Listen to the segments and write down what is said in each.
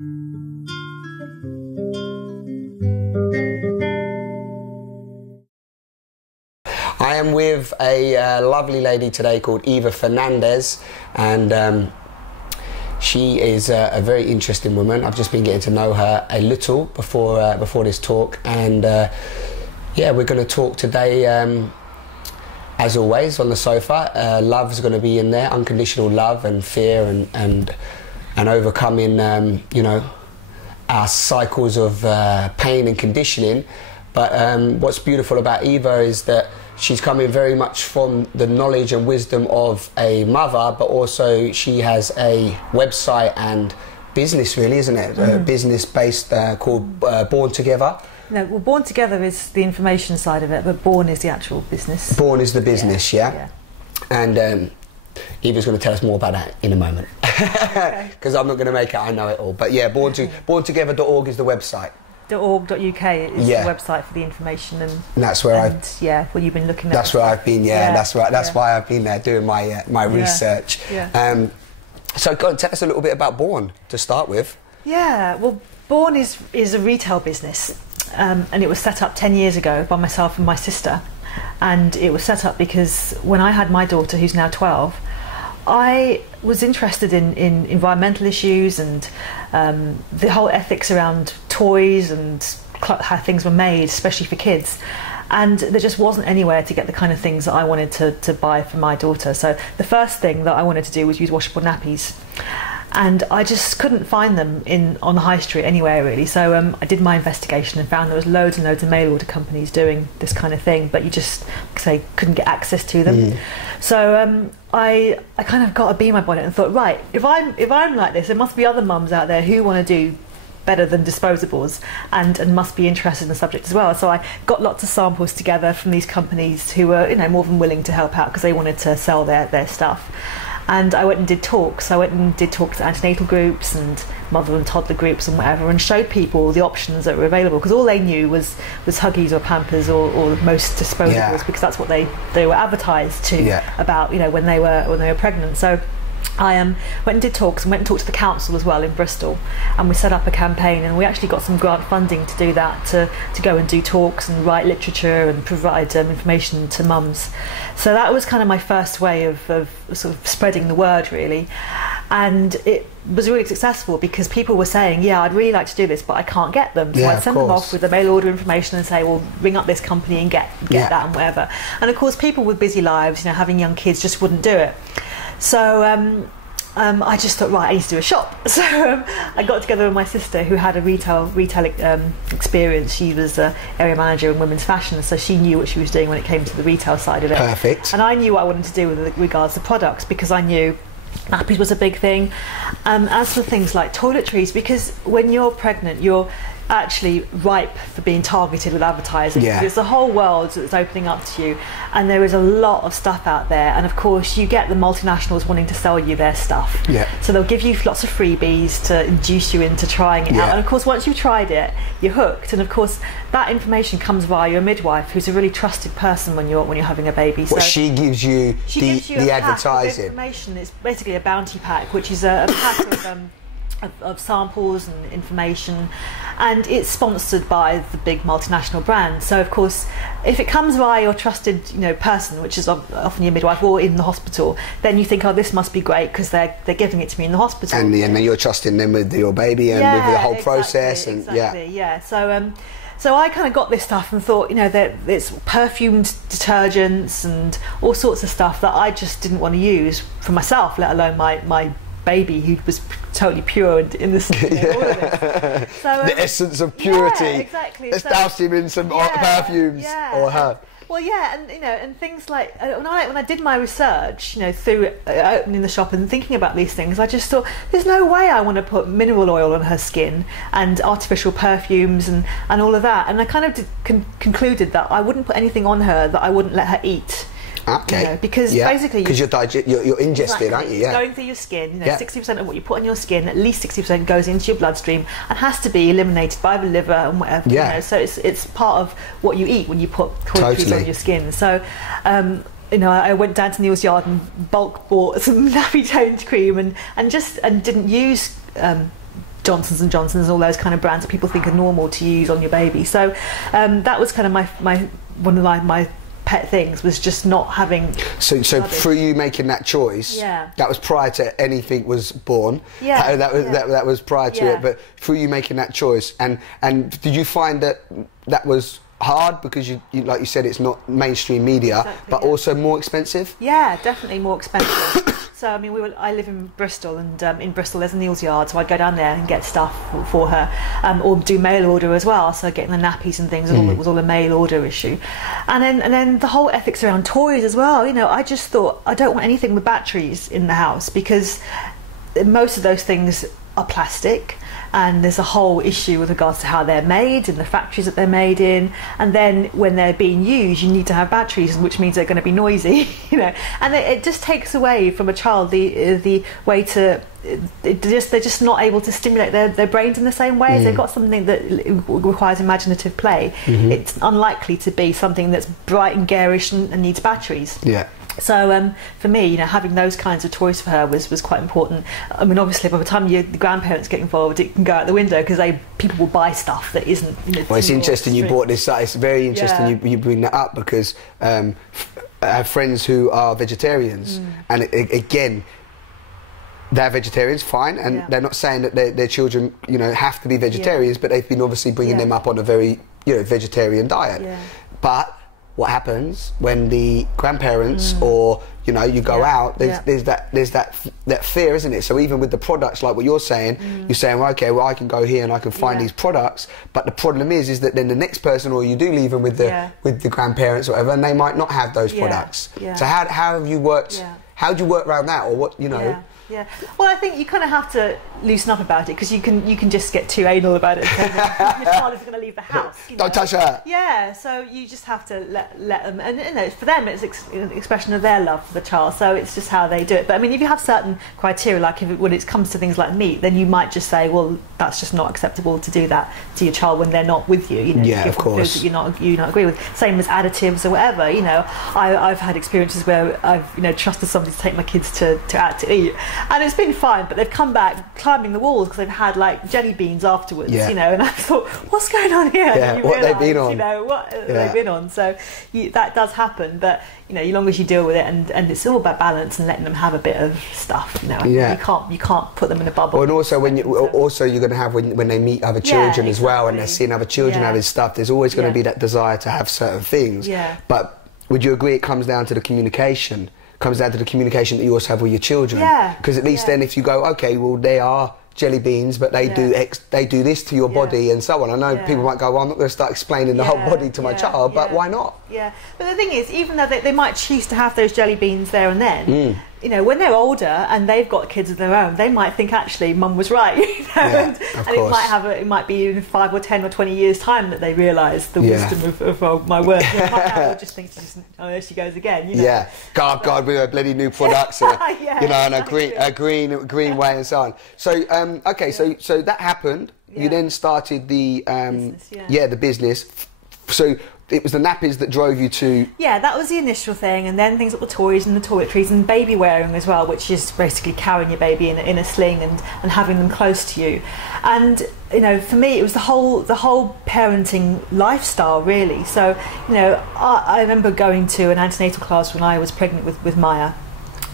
I am with a lovely lady today called Eva Fernandes, and she is a very interesting woman. I've just been getting to know her a little before this talk, and yeah, we're going to talk today, as always, on the sofa. Love's going to be in there, unconditional love and fear, and overcoming, you know, our cycles of pain and conditioning. But what's beautiful about Eva is that she's coming very much from the knowledge and wisdom of a mother, but also she has a website and business, really, isn't it? Mm. Business based called Born Together. No, well, Born Together is the information side of it, but Born is the actual business. Born is the business, yeah. And Eva's going to tell us more about that in a moment, because I'm not going to make it, I know it all. But yeah, borntogether.org is the website. .org.uk is the website for the information, and that's where you've been looking at. That's where I've been. That's right. That's why I've been there doing my research. Yeah. So, go on, tell us a little bit about Born to start with. Yeah. Well, Born is a retail business, and it was set up 10 years ago by myself and my sister, and it was set up because when I had my daughter, who's now 12. I was interested in environmental issues and the whole ethics around toys and how things were made, especially for kids. And there just wasn't anywhere to get the kind of things that I wanted to buy for my daughter. So the first thing that I wanted to do was use washable nappies. And I just couldn't find them on the high street anywhere, really. So I did my investigation and found there was loads and loads of mail order companies doing this kind of thing, but you just couldn't get access to them. So I kind of got a bee in my bonnet and thought, right, if I'm like this, there must be other mums out there who want to do better than disposables and must be interested in the subject as well. So I got lots of samples together from these companies who were, you know, more than willing to help out because they wanted to sell their stuff. And I went and did talks. I went and did talks to antenatal groups and mother and toddler groups and whatever, and showed people the options that were available, because all they knew was Huggies or Pampers or most disposables, because that's what they were advertised to about, you know, when they were pregnant. So I went and did talks and went and talked to the council as well in Bristol, and we set up a campaign, and we actually got some grant funding to do that, to go and do talks and write literature and provide information to mums. So that was kind of my first way of sort of spreading the word, really. And it was really successful because people were saying, yeah, I'd really like to do this, but I can't get them. So I'd send them off with the mail order information and say, well, ring up this company and get that and whatever. And of course, people with busy lives, you know, having young kids, just wouldn't do it. So I just thought, right, I need to do a shop. So I got together with my sister, who had a retail experience. She was an area manager in women's fashion, so she knew what she was doing when it came to the retail side of it. Perfect. And I knew what I wanted to do with regards to products, because I knew nappies was a big thing. As for things like toiletries, because when you're pregnant, you're actually ripe for being targeted with advertising. It's the whole world that's opening up to you, and there is a lot of stuff out there, and of course you get the multinationals wanting to sell you their stuff. So they'll give you lots of freebies to induce you into trying it out, and of course once you've tried it, you're hooked. And of course that information comes via your midwife, who's a really trusted person when you're having a baby. So she gives you the advertising information. It's basically a bounty pack, which is a pack of samples and information, and it's sponsored by the big multinational brands. So of course, if it comes via your trusted, you know, person, which is often your midwife or in the hospital, then you think, oh, this must be great because they're giving it to me in the hospital, and then you're trusting them with your baby and with the whole process. And so I kind of got this stuff and thought, you know, that it's perfumed detergents and all sorts of stuff that I just didn't want to use for myself, let alone my baby, who was totally pure and innocent. All of it. So, the essence of purity. Yeah, exactly. Let's douse him in some perfumes, or her. Well, yeah, and you know, and things like when I did my research, you know, through opening the shop and thinking about these things, I just thought, there's no way I want to put mineral oil on her skin and artificial perfumes and all of that. And I kind of concluded that I wouldn't put anything on her that I wouldn't let her eat. Okay. You know, because basically, because you're ingesting, aren't you? Going through your skin. You know, 60% of what you put on your skin, at least 60% goes into your bloodstream and has to be eliminated by the liver and whatever. You know, so it's part of what you eat when you put toiletries on your skin. So. You know, I went down to Neil's Yard and bulk bought some nappy toned cream and didn't use Johnson's and Johnson's, all those kind of brands that people think are normal to use on your baby. So that was kind of one of my pet things, was just not having. So through you making that choice, that was prior to anything was born. That was prior to it. But through you making that choice, and did you find that was hard because you like you said, it's not mainstream media, but also more expensive? Yeah, definitely more expensive. So I mean, I live in Bristol, and in Bristol there's a Neal's Yard, so I'd go down there and get stuff for her, or do mail order as well. So getting the nappies and things, it was all a mail order issue, and then the whole ethics around toys as well. You know, I just thought I don't want anything with batteries in the house, because most of those things are plastic. And there's a whole issue with regards to how they're made and the factories that they're made in, and then when they're being used you need to have batteries, which means they're going to be noisy, you know, and it just takes away from a child the way to they're just not able to stimulate their brains in the same way. As they've got something that requires imaginative play, it's unlikely to be something that's bright and garish and needs batteries. So for me, you know, having those kinds of toys for her was quite important. I mean, obviously, by the time the grandparents get involved, it can go out the window, because people will buy stuff that isn't. You know, well, it's interesting you brought this up. It's very interesting you bring that up, because I have friends who are vegetarians, and again, they're vegetarians, fine, and they're not saying that their children, you know, have to be vegetarians, but they've been obviously bringing them up on a very, you know, vegetarian diet. But what happens when the grandparents or, you know, you go out, there's that fear, isn't it? So even with the products, like what you're saying, you're saying, well, okay, well, I can go here and I can find these products, but the problem is that then the next person, or you do leave them with the grandparents or whatever, and they might not have those products. So how have you worked? How do you work around that, or what, you know? Well, I think you kind of have to loosen up about it, because you can just get too anal about it. Your child is going to leave the house. You know? Don't touch her. Yeah, so you just have to let them, and you know, for them it's an expression of their love for the child. So it's just how they do it. But I mean, if you have certain criteria, like when it comes to things like meat, then you might just say, well, that's just not acceptable to do that to your child when they're not with you. You know, of course. Foods that you not agree with. Same as additives or whatever. You know, I've had experiences where I've trusted somebody to take my kids to out to eat, and it's been fine, but they've come back climbing the walls because they've had like jelly beans afterwards, you know, and I thought, what's going on here? What they've been on. You know, what they've been on. So that does happen, but you know, as long as you deal with it, and it's all about balance and letting them have a bit of stuff, you know. You can't put them in a bubble. Well, and also when you're going to have when they meet other children as well, and they're seeing other children having stuff, there's always going to be that desire to have certain things. But would you agree it comes down to the communication? Comes down to the communication that you also have with your children. Because at least then if you go, okay, well, they are jelly beans, but they do this to your body and so on. I know people might go, well, I'm not going to start explaining the whole body to my child, but why not? But the thing is, even though they might choose to have those jelly beans there and then, you know, when they're older and they've got kids of their own, they might think, actually, Mum was right, you know, and it might be in 5 or 10 or 20 years' time that they realise the wisdom of my words. You know, they'll just think, oh, there she goes again, you know. God, with her bloody new products, you know, and a green way and so on. So, okay, so that happened. You then started the business, the business. So it was the nappies that drove you to... Yeah, that was the initial thing, and then things like the toys and the toiletries and baby wearing as well, which is basically carrying your baby in a sling and having them close to you. And, you know, for me, it was the whole parenting lifestyle, really. So, you know, I remember going to an antenatal class when I was pregnant with Maya.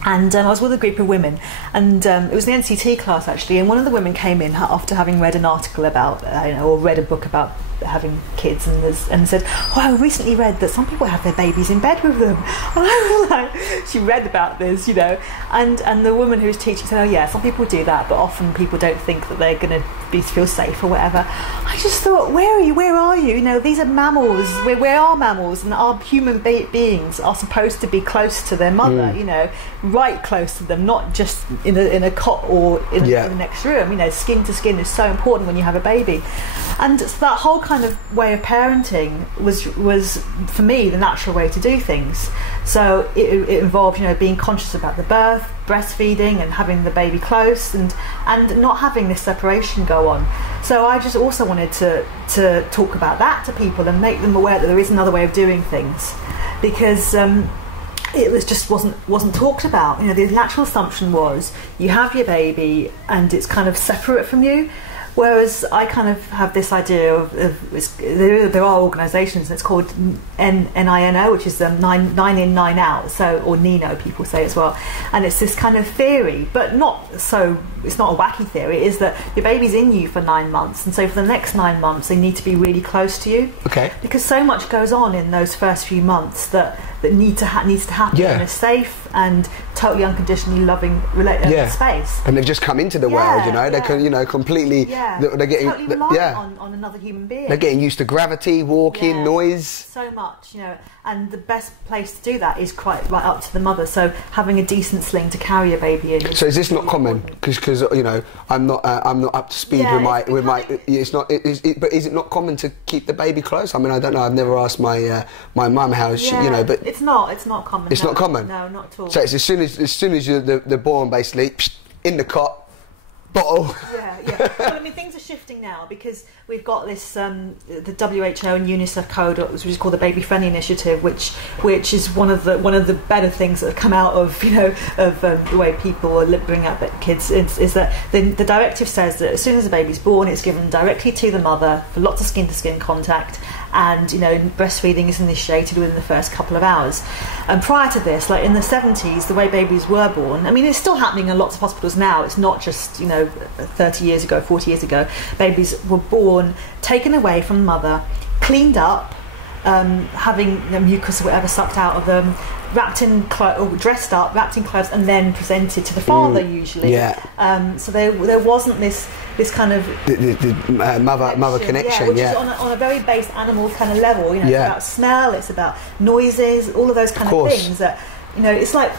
And I was with a group of women, and it was the NCT class actually, and one of the women came in after having read an article about, or read a book about having kids, and said, oh, I recently read that some people have their babies in bed with them. And I was like, she read about this, you know, and the woman who was teaching said, oh yeah, some people do that, but often people don't think that they're going to feel safe or whatever. I just thought, where are you? You know, these are mammals. We are mammals, and our human beings are supposed to be close to their mother, you know, right close to them, not just in a cot or in the next room. You know, skin to skin is so important when you have a baby. And so that whole kind of way of parenting was for me the natural way to do things. So it involved, you know, being conscious about the birth, breastfeeding, and having the baby close, and not having this separation go on. So I just also wanted to talk about that to people and make them aware that there is another way of doing things, because it wasn't talked about. You know, the natural assumption was you have your baby and it's kind of separate from you. Whereas I kind of have this idea of there are organisations, it's called NINO, which is 9 in, 9 out, so, or NINO people say as well, and it's this kind of theory, but not so, it's not a wacky theory, it is that your baby's in you for 9 months, and so for the next 9 months they need to be really close to you. Okay. Because so much goes on in those first few months that needs to happen in a safe and totally unconditionally loving space. And they've just come into the world, you know, they can, you know, completely, they're getting, totally reliant on another human being. They're getting used to gravity, walking, noise. So much, you know, and the best place to do that is quite right up to the mother. So having a decent sling to carry a baby in. So is this not common? Because you know, I'm not up to speed with my. It's not. But is it not common to keep the baby close? I mean, I don't know. I've never asked my mum how she, you know, but it's not. It's not common. It's not common. No, not at all. So it's as soon as they're born, basically, in the cot. Bottle. Yeah. Well, I mean, things are shifting now because we've got this the WHO and UNICEF code, which is called the Baby Friendly Initiative, which is one of the better things that have come out of the way people bring up kids. Is that the directive says that as soon as a baby's born, it's given directly to the mother for lots of skin-to-skin contact. And you know, breastfeeding is initiated within the first couple of hours. And prior to this, like in the 70s, the way babies were born, I mean, it's still happening in lots of hospitals now. It's not just, you know, 30 years ago, 40 years ago. Babies were born, taken away from the mother, cleaned up, having the mucus or whatever sucked out of them, wrapped in dressed up, wrapped in clothes, and then presented to the father usually. So there wasn't this kind of mother connection, which is on a very base animal kind of level. You know, it's about smell, it's about noises, all of those kind of things that, you know, it's like.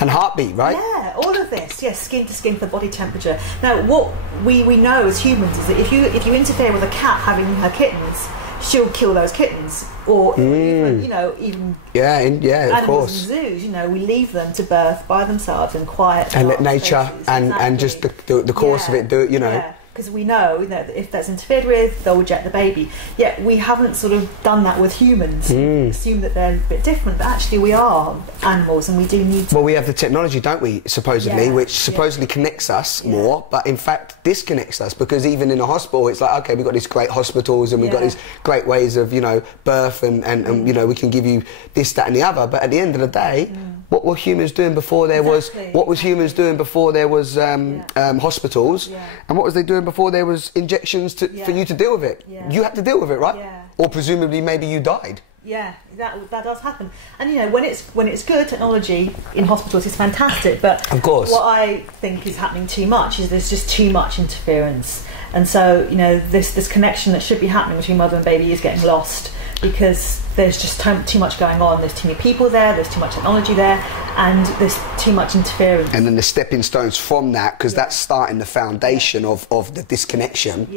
And heartbeat, right? Yeah, all of this. Yes, skin to skin for body temperature. Now, what we know as humans is that if you interfere with a cat having her kittens, she'll kill those kittens, or even, you know, even of course. In zoos, you know, we leave them to birth by themselves in quiet and let nature and just the course of it do it, you know. Yeah. Because we know that if that's interfered with, they'll reject the baby. Yet we haven't sort of done that with humans. Assume that they're a bit different, but actually we are animals, and we do need to. Well, we have the technology, don't we? Supposedly, which supposedly connects us more, but in fact disconnects us, because even in a hospital, it's like, okay, we've got these great hospitals and we've got these great ways of, you know, birth and you know, we can give you this, that, and the other. But at the end of the day, what were humans doing before there was? What was humans doing before there was hospitals? And what was they doing before there was injections for you to deal with it? You had to deal with it, right? Or presumably maybe you died. Yeah, that does happen. And you know, when it's good, technology in hospitals is fantastic. But of course, what I think is happening too much is there's just too much interference. And so, you know, this connection that should be happening between mother and baby is getting lost, because there's just too much going on. There's too many people there, there's too much technology there, and there's too much interference. And then the stepping stones from that, because that's starting the foundation of the disconnection.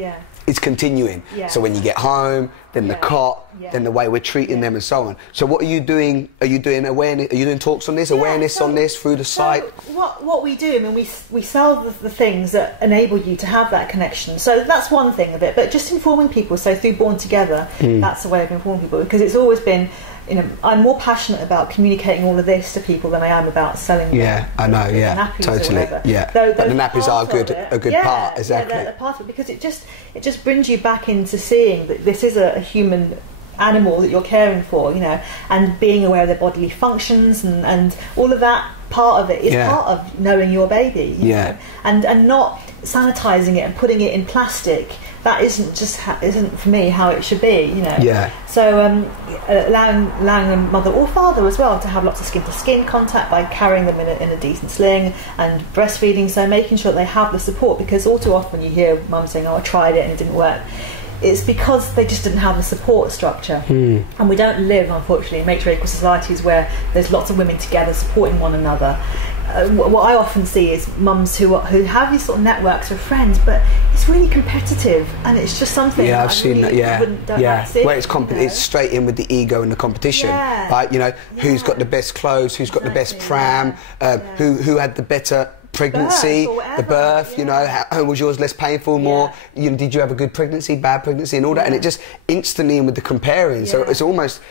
It's continuing. So when you get home, then the cot, then the way we're treating them and so on. So what are you doing? Are you doing awareness? Are you doing talks on this, awareness on this through the site? What we do, I mean, we sell the things that enable you to have that connection. So that's one thing of it, but just informing people. So through Born Together, that's a way of informing people, because it's always been, you know, I'm more passionate about communicating all of this to people than I am about selling them. I know, nappies totally. But the nappies are a good part, exactly. They're part of it, because it just brings you back into seeing that this is a human animal that you're caring for, you know, and being aware of their bodily functions and all of that part of it is part of knowing your baby, you know? And not sanitizing it and putting it in plastic. That isn't for me how it should be, you know. So allowing a mother or father as well to have lots of skin-to-skin contact by carrying them in a decent sling, and breastfeeding. So making sure they have the support, because all too often you hear mum saying, "Oh, I tried it and it didn't work." It's because they just didn't have the support structure. And we don't live, unfortunately, in matriarchal societies where there's lots of women together supporting one another. What I often see is mums who have these sort of networks of friends, but it's really competitive, and it's just something. I've seen that. Where it's straight in with the ego and the competition. Right? You know, who's got the best clothes, who's got the best pram, who had the better pregnancy, or whatever, the birth, you know, how was yours less painful, more, you know, did you have a good pregnancy, bad pregnancy, and all that, and it just instantly, and with the comparing, so it's almost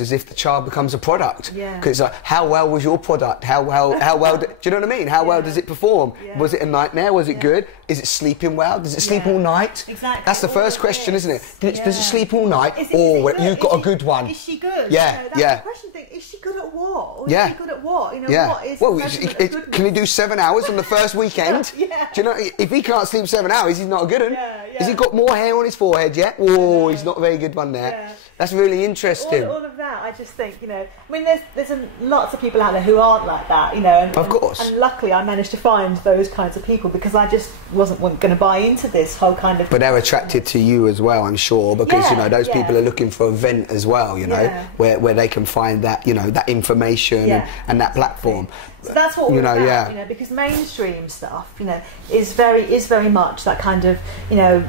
as if the child becomes a product, because it's like, how well was your product, how well, do you know what I mean, how well does it perform, was it a nightmare, was it good, is it sleeping well, does it sleep all night, exactly, that's the first question, isn't it, does it sleep all night, or you've got a good one, is she good, yeah, you know, that's the question thing, is she good at what, or is she good at what, you know, what is can he do 7 hours on the first weekend, do you know, if he can't sleep 7 hours, he's not a good one, has he got more hair on his forehead yet, he's not a very good one there, that's really interesting. All of that, I just think, you know, I mean, there's lots of people out there who aren't like that, you know, and, of course. And luckily I managed to find those kinds of people because I just wasn't going to buy into this whole kind of... But they're attracted to you as well, I'm sure, because, you know, those people are looking for a vent as well, you know, where they can find that, you know, that information and that platform. So that's what we're about, you know, because mainstream stuff, you know, is very much that kind of, you know,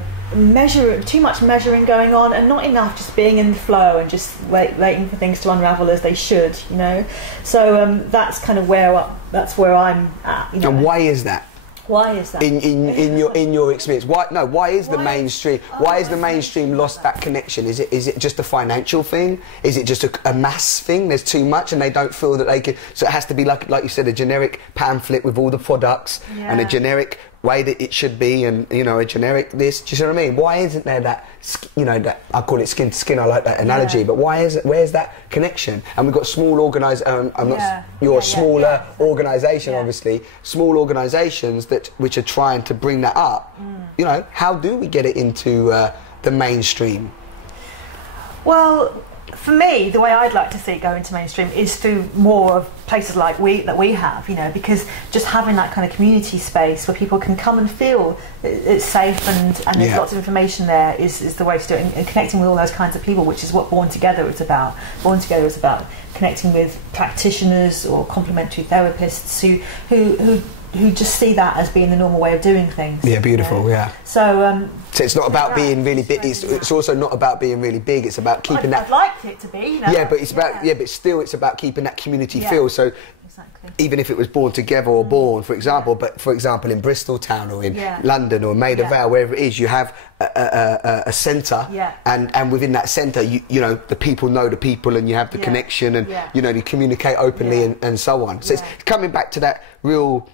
too much measuring going on and not enough just being in the flow and just waiting for things to unravel as they should, you know. So that's kind of where I'm at, you know. And why is that? Why is that? In your experience, why is the mainstream? Why is the mainstream lost that connection? Is it just a financial thing? Is it just a mass thing? There's too much, and they don't feel that they can. So it has to be like you said, a generic pamphlet with all the products and a generic way that it should be, and you know, a generic this. Do you see what I mean? Why isn't there that, you know, that I call it skin to skin? I like that analogy, but why is it? Where's that connection? And we've got small smaller organisation, obviously, small organisations which are trying to bring that up. You know, how do we get it into the mainstream? Well, for me, the way I'd like to see it go into mainstream is through more of places like that we have, you know, because just having that kind of community space where people can come and feel it's safe and there's lots of information there is the way to do it, and connecting with all those kinds of people, which is what Born Together is about. Born Together is about connecting with practitioners or complementary therapists who just see that as being the normal way of doing things. Yeah, beautiful, you know? So it's not about being really big. It's also not about being really big. It's about keeping that. I'd like it to be, you know. Yeah, but it's about but still, it's about keeping that community feel. So even if it was Born Together or Born, for example, but for example in Bristol Town or in London or Maida Vale, wherever it is, you have a centre, and within that centre, you know, the people know the people, and you have the connection, and you know, you communicate openly and so on. So it's coming back to that real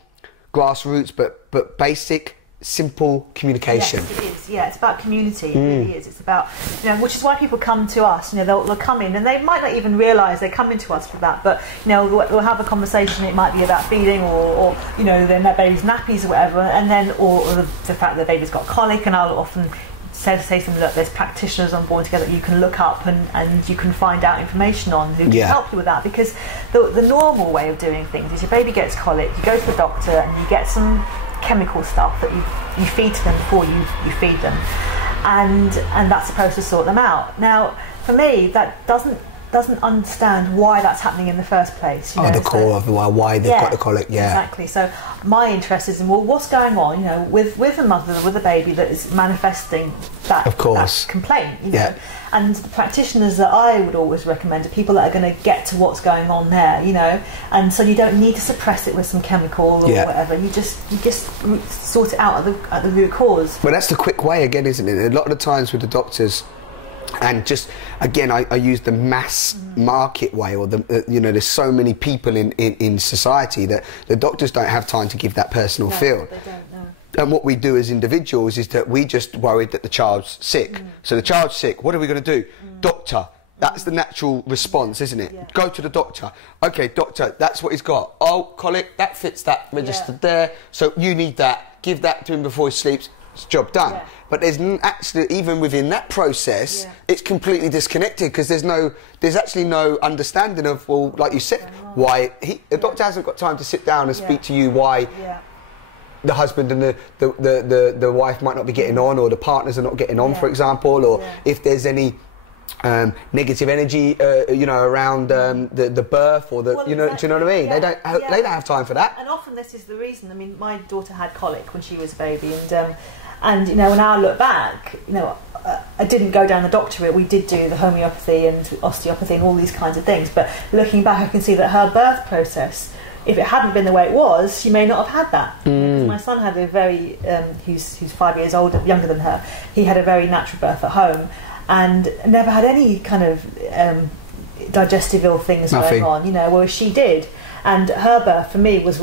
grassroots, but basic, simple communication. Yes, it is. Yeah, it's about community. It really is. It's about, you know, which is why people come to us. You know, they'll come in, and they might not even realise they're coming to us for that. But you know, we'll have a conversation. It might be about feeding, or you know, their baby's nappies or whatever, and then or the fact that the baby's got colic. And I'll often say something, look, there's practitioners on Born Together that you can look up and you can find out information on who can help you with that, because the normal way of doing things is your baby gets colic, you go to the doctor and you get some chemical stuff that you feed to them before you feed them, and that's supposed to sort them out. Now for me that doesn't understand why that's happening in the first place. You know? The core of why they've got the colic. Exactly. So my interest is in, well, what's going on, you know, with a mother, with a baby that is manifesting that complaint, you know. And the practitioners that I would always recommend are people that are going to get to what's going on there, you know. And so you don't need to suppress it with some chemical or whatever. You just sort it out at the root cause. Well, that's the quick way again, isn't it? A lot of the times with the doctors. And just again, I use the mass market way, or the you know, there's so many people in society that the doctors don't have time to give that personal feel. They don't, no. And what we do as individuals is that we just worried that the child's sick. So the child's sick. What are we going to do? Doctor. That's the natural response, isn't it? Go to the doctor. Okay, doctor, that's what he's got. Oh, colic, that fits that register there. So you need that. Give that to him before he sleeps. It's job done. But there's actually, even within that process, it's completely disconnected, because there's actually no understanding of, well, like you said, why the doctor hasn't got time to sit down and speak to you why the husband and the wife might not be getting on, or the partners are not getting on, for example, or if there's any negative energy, you know, around the birth, or the, you know, do you know what I mean? They don't have time for that. And often this is the reason. I mean, my daughter had colic when she was a baby, and you know, when I look back, you know, I didn't go down the doctor route. We did do the homeopathy and osteopathy and all these kinds of things. But looking back, I can see that her birth process, if it hadn't been the way it was, she may not have had that. Because my son had a very, who's 5 years younger than her, he had a very natural birth at home and never had any kind of digestive ill things going on, you know, whereas she did. And her birth for me was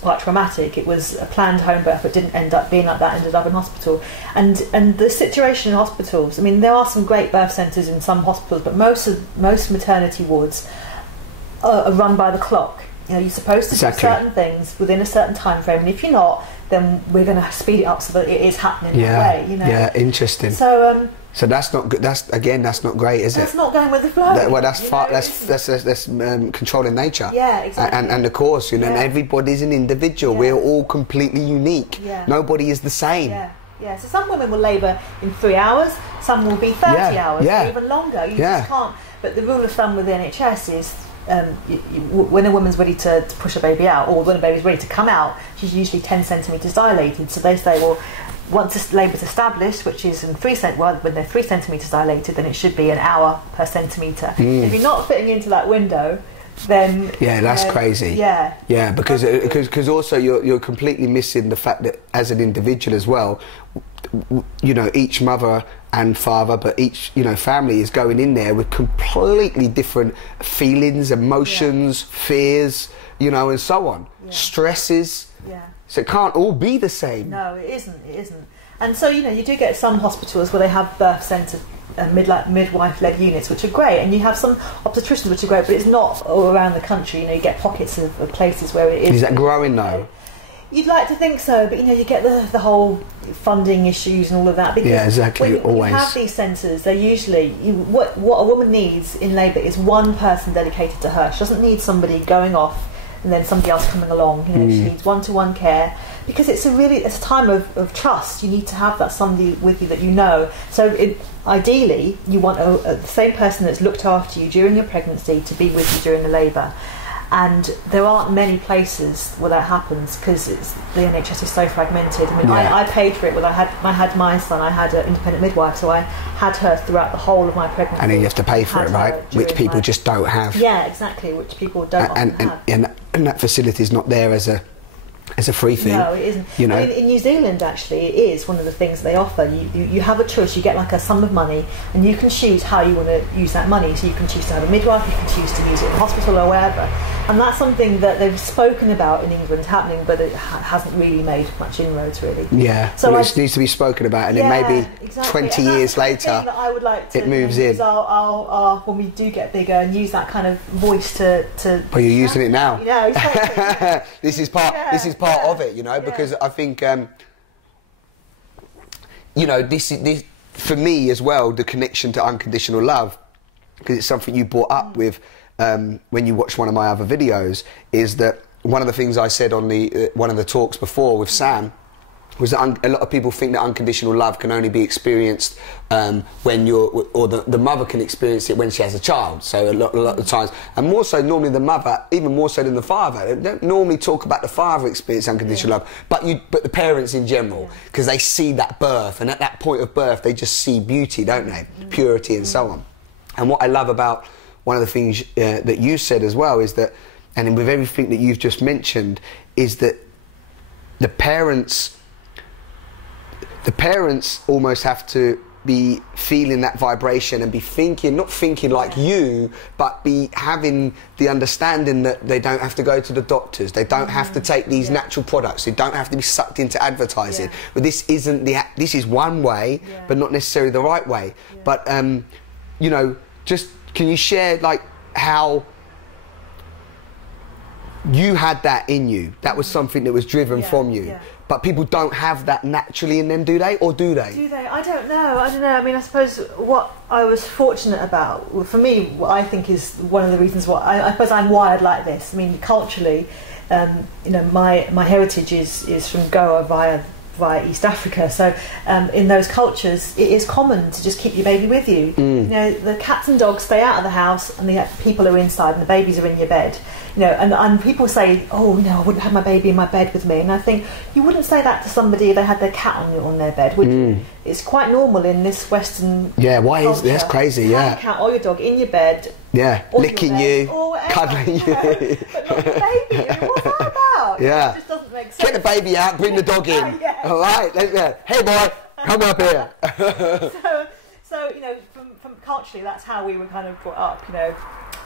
quite traumatic. It was a planned home birth, but didn't end up being like that. Ended up in hospital. And the situation in hospitals. I mean, there are some great birth centres in some hospitals, but most maternity wards are run by the clock. You know, you're supposed to do certain things within a certain time frame, and if you're not, then we're going to speed it up so that it is happening that way. You know. Yeah, interesting. So that's not good. That's not great, is it? That's not going with the flow. That's controlling nature. Yeah, exactly. And of course, you know, everybody's an individual. We're all completely unique. Nobody is the same. Yeah. So some women will labour in 3 hours. Some will be 30 hours, or even longer. You just can't. But the rule of thumb with the NHS is, when a woman's ready to push a baby out, or when a baby's ready to come out, she's usually 10 centimetres dilated. So they say, well, once labour's established, which is in when they're 3 centimetres dilated, then it should be an hour per centimetre. If you're not fitting into that window, then that's crazy. Because also you're completely missing the fact that as an individual as well, you know, each mother and father, but each, you know, family is going in there with completely different feelings, emotions, fears, you know, and so on, stresses. So it can't all be the same. No, it isn't. And so, you know, you do get some hospitals where they have birth centre midwife-led units, which are great, and you have some obstetricians, which are great, but it's not all around the country. You know, you get pockets of places where it is. Is that growing though? You'd like to think so, but you know, you get the whole funding issues and all of that. Because when you have these centres, they're usually what a woman needs in labour is one person dedicated to her. She doesn't need somebody going off and then somebody else coming along. You know, she needs one-to-one care, because it's a time of trust. You need to have that somebody with you that you know. So ideally, you want the same person that's looked after you during your pregnancy to be with you during the labour. And there aren't many places where that happens, because the NHS is so fragmented. I mean, I paid for it when I had my son. I had an independent midwife, so I had her throughout the whole of my pregnancy. And then you have to pay for it, right? Which people just don't have. Yeah, exactly. Which people don't often have. And that facility is not there as a free thing. No, it isn't. You know, I mean, in New Zealand, actually, it is one of the things they offer. You have a choice. You get like a sum of money, and you can choose how you want to use that money. So you can choose to have a midwife, you can choose to use it in hospital or wherever. And that's something that they've spoken about in England happening, but it hasn't really made much inroads, really. Yeah, so it needs to be spoken about, and then maybe 20 years later, that I would like to it moves in. Our when we do get bigger, and use that kind of voice to. Well, you're using it now. Yeah, exactly. This is part of it, you know, because I think, you know, this for me as well, the connection to unconditional love, because it's something you brought up with when you watched one of my other videos, is that one of the things I said on the one of the talks before with Sam was that a lot of people think that unconditional love can only be experienced when the mother can experience it when she has a child. So a lot of times, and more so normally the mother, even more so than the father. They don't normally talk about the father experience unconditional love, but the parents in general, because they see that birth, and at that point of birth they just see beauty, don't they? Purity and so on. And what I love about one of the things that you said as well is that, and with everything that you've just mentioned, is that the parents almost have to be feeling that vibration and be thinking, not thinking like you, but be having the understanding that they don't have to go to the doctors, they don't have to take these natural products, they don't have to be sucked into advertising. But this isn't this is one way, but not necessarily the right way. But you know, just can you share like how you had that in you? That was something that was driven from you. But people don't have that naturally in them, do they? Or do they? Do they? I don't know. I mean, I suppose what I was fortunate about, for me, what I think is one of the reasons why I suppose I'm wired like this. I mean, culturally, you know, my heritage is from Goa via East Africa. So in those cultures, it is common to just keep your baby with you. You know, the cats and dogs stay out of the house, and the people are inside, and the babies are in your bed. You know, and people say, oh no, I wouldn't have my baby in my bed with me. And I think you wouldn't say that to somebody if they had their cat on their bed, would you? It's quite normal in this Western why culture, is that's crazy? to have your cat or your dog in your bed, licking you, or whatever, cuddling you, but not the baby. I mean, what's Yeah. It just doesn't make sense. Get the baby out, bring the dog in. Yeah. All right, hey boy, come up here. So you know, from culturally, that's how we were kind of brought up, you know.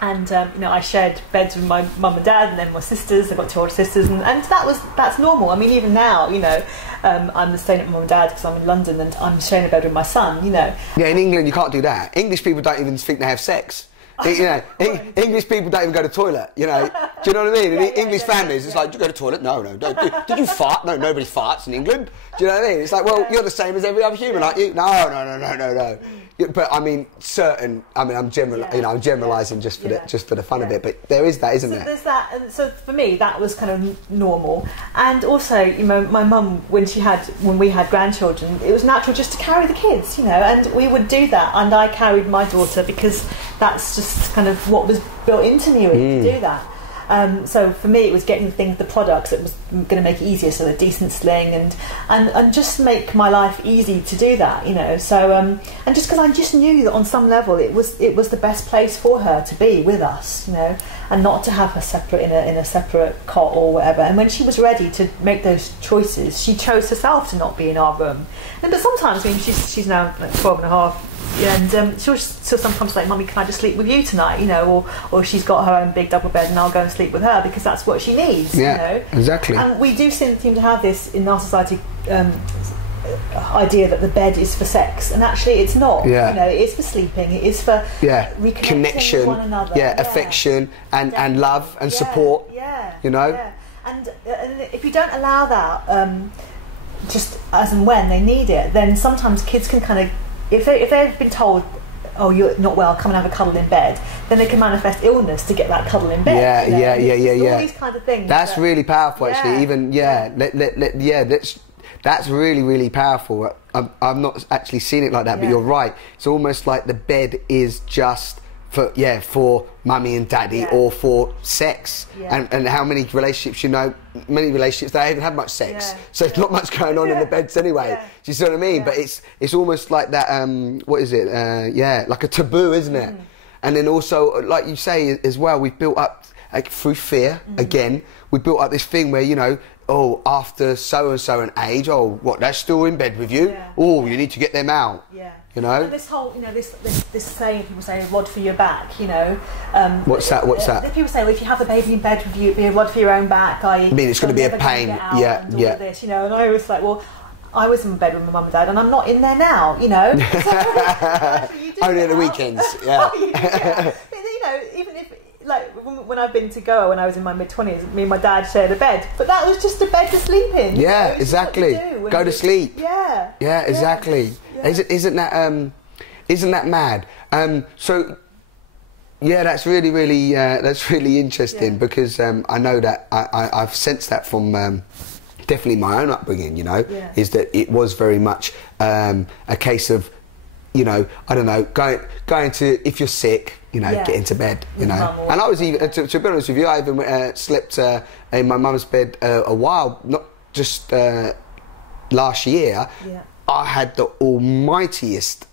And you know, I shared beds with my mum and dad, and then my sisters. I've got 2 older sisters, and that's normal. I mean, even now, you know, I'm staying at my mum and dad because I'm in London, and I'm sharing a bed with my son. You know. Yeah, in England you can't do that. English people don't even think they have sex. You know, English people don't even go to the toilet. You know, do you know what I mean? In English families, it's like, do you go to the toilet? No, no. Did you fart? No, nobody farts in England. Do you know what I mean? It's like, well, you're the same as every other human, aren't you? No, no, no, no, no, no. But I mean, I'm generalising just for the fun of it. But there is that, isn't there? There's that, and so for me, that was kind of normal. And also, you know, my mum, when we had grandchildren, it was natural just to carry the kids, you know, and we would do that. And I carried my daughter because that's just kind of what was built into me, really, to do that. So for me, it was getting the products that was going to make it easier, so the decent sling and just make my life easy to do that, you know. So and just because I just knew that on some level it was the best place for her to be with us, you know, and not to have her separate in a separate cot or whatever. And when she was ready to make those choices, she chose herself to not be in our room. But sometimes, I mean, she's now like 12 and a half. Yeah, and she'll sometimes say, "Mummy, can I just sleep with you tonight?" You know, or she's got her own big double bed, and I'll go and sleep with her because that's what she needs. Yeah, you know? Exactly. And we do seem to have this in our society idea that the bed is for sex, and actually it's not. Yeah. You know, it is for sleeping. It is for reconnecting connection, with one another. Affection, and love and support. Yeah. You know. Yeah. And if you don't allow that, just as and when they need it, then sometimes kids can kind of. If they've been told, "Oh, you're not well, come and have a cuddle in bed," then they can manifest illness to get that cuddle in bed. Yeah. All these kind of things. That's really powerful, actually. Even that's really, really powerful. I've not actually seen it like that, but you're right. It's almost like the bed is just for mummy and daddy or for sex. And how many relationships, you know, many relationships they haven't had much sex, so there's not much going on in the beds anyway. Do you see what I mean? But it's almost like that. What is it? Like a taboo, isn't it? And then also, like you say as well, we've built up, like, through fear again. We built up this thing where, you know, oh, after so and so an age, oh, what, they're still in bed with you? Oh, you need to get them out. You know, and this whole, you know, this saying, people say, a rod for your back, you know. What's that? People say, well, if you have the baby in bed with you, it'd be a rod for your own back. I mean, it's going to be a pain. And all of this, you know. And I was like, well, I was in bed with my mum and dad, and I'm not in there now, you know. Only at the weekends, yeah. You know, even if, like, when I've been to Goa when I was in my mid-20s, me and my dad shared a bed, but that was just a bed to sleep in. Yeah, exactly. Go to sleep. Yeah. Yeah, exactly. Yeah. Isn't that mad? So, yeah, that's really interesting because I know that I've sensed that from definitely my own upbringing. You know, is that it was very much a case of, you know, I don't know, going to, if you're sick, you know, get into bed, you know. And I was even, to be honest with you, I even slept in my mum's bed a while, not just last year. I had the almightiest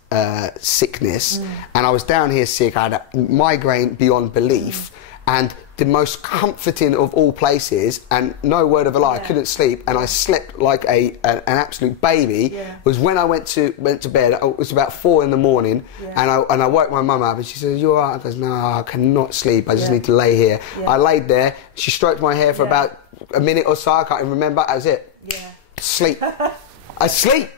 sickness, and I was down here sick. I had a migraine beyond belief, and the most comforting of all places, and no word of a lie, I couldn't sleep, and I slept like an absolute baby. Was when I went to bed. It was about 4 in the morning, and I woke my mum up, and she said, "You all right?" I goes, "No, I cannot sleep. I just need to lay here." I laid there. She stroked my hair for about a minute or so. I can't even remember. That was it. Sleep. I sleep.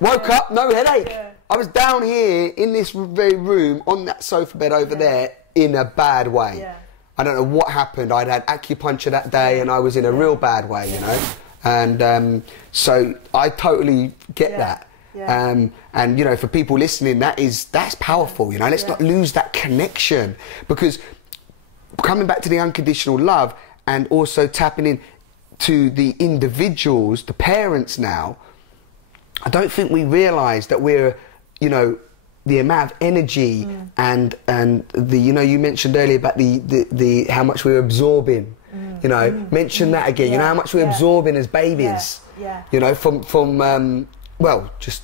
Woke up, no headache. I was down here in this very room on that sofa bed over there in a bad way. I don't know what happened. I'd had acupuncture that day, and I was in a real bad way, you know. And so I totally get that. And you know, for people listening, that's powerful. You know, let's not lose that connection, because coming back to the unconditional love and also tapping in to the individuals, the parents now. I don't think we realise that we're, you know, the amount of energy and the, you know, you mentioned earlier about the how much we're absorbing. You know, mention that again. You know how much we're absorbing as babies. You know, from well, just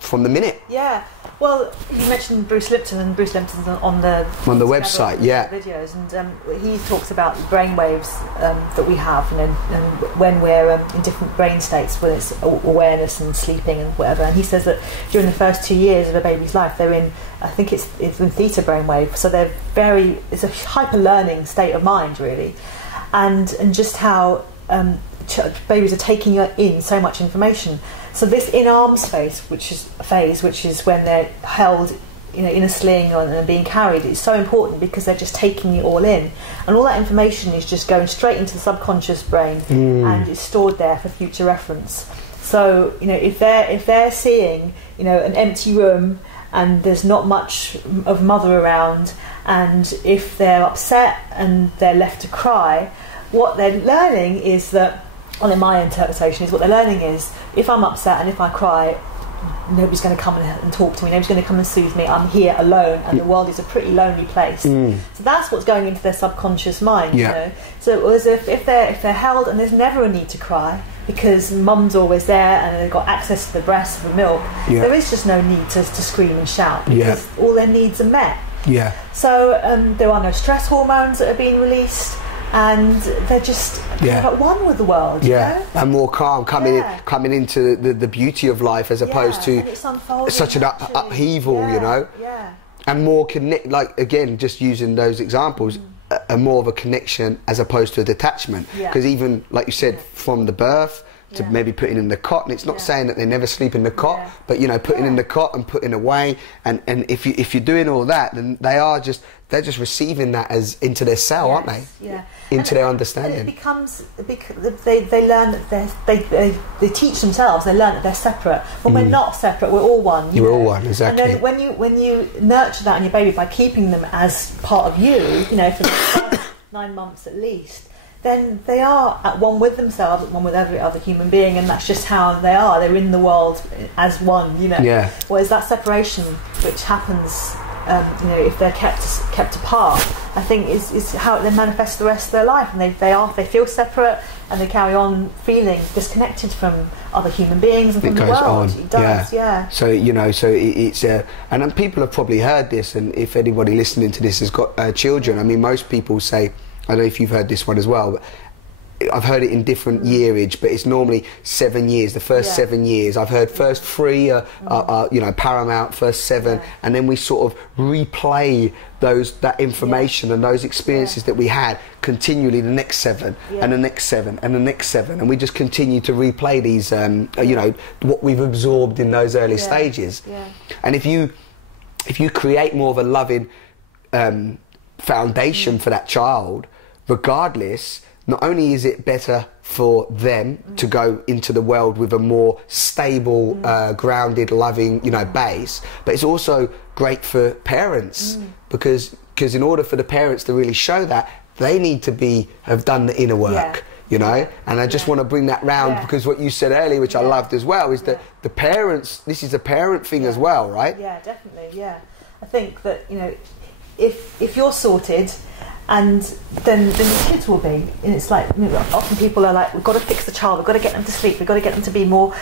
from the minute. Yeah. Well, you mentioned Bruce Lipton, and Bruce Lipton's on the website, yeah, videos, and he talks about the brain waves that we have, and when we're in different brain states, whether it's awareness and sleeping and whatever. And he says that during the first 2 years of a baby's life, they're in, I think it's in theta brainwave, so it's a hyper learning state of mind, really, and just how babies are taking in so much information. So this in-arms phase, which is when they're held, in a sling and being carried, is so important because they're just taking it all in, and all that information is just going straight into the subconscious brain and is stored there for future reference. So if they're seeing an empty room and there's not much of mother around, and if they're upset and they're left to cry, what they're learning is that, well, in my interpretation, is what they're learning is, if I'm upset and if I cry, nobody's going to come and talk to me, nobody's going to come and soothe me, I'm here alone, and the world is a pretty lonely place. So that's what's going into their subconscious mind. So as if they're held, and there's never a need to cry because mum's always there and they've got access to the breast and the milk, there is just no need to scream and shout because all their needs are met. So there are no stress hormones that are being released, and they're just at one with the world. And more calm, coming into the beauty of life, as opposed to such an upheaval, and more connect. Like, again, just using those examples, a more of a connection as opposed to a detachment. Because even, like you said, from the birth to maybe putting in the cot, and it's not saying that they never sleep in the cot, but putting in the cot and putting away, and if you're doing all that, then they're just receiving that as into their cell, aren't they? Into their understanding. And it becomes, they learn that they teach themselves. They learn that they're separate. When we're not separate, we're all one. You're all one, exactly. And then when you nurture that in your baby by keeping them as part of you, for the first 9 months at least, then they are at one with themselves, at one with every other human being, and that's just how they are. They're in the world as one, Whereas that separation, which happens, if they're kept apart, I think is how they manifest the rest of their life, and they feel separate, and they carry on feeling disconnected from other human beings and from the world. It does, So it's and people have probably heard this, and if anybody listening to this has got children, I mean, most people say, I don't know if you've heard this one as well, but I've heard it in different yearage, but it's normally 7 years, the first 7 years. I've heard first 3 are paramount, first 7, and then we sort of replay that information and those experiences that we had continually, the next 7 and the next 7 and the next 7, and we just continue to replay these what we've absorbed in those early stages. And if you create more of a loving foundation for that child, regardless, not only is it better for them to go into the world with a more stable, grounded, loving, base, but it's also great for parents because in order for the parents to really show that, they need to have done the inner work. And I just want to bring that round because what you said earlier, which I loved as well, is that the parents, this is a parent thing as well, right? Yeah, definitely, I think that, if you're sorted, and then the kids will be. And it's like, often people are like, we've got to fix the child, we've got to get them to sleep, we've got to get them to be more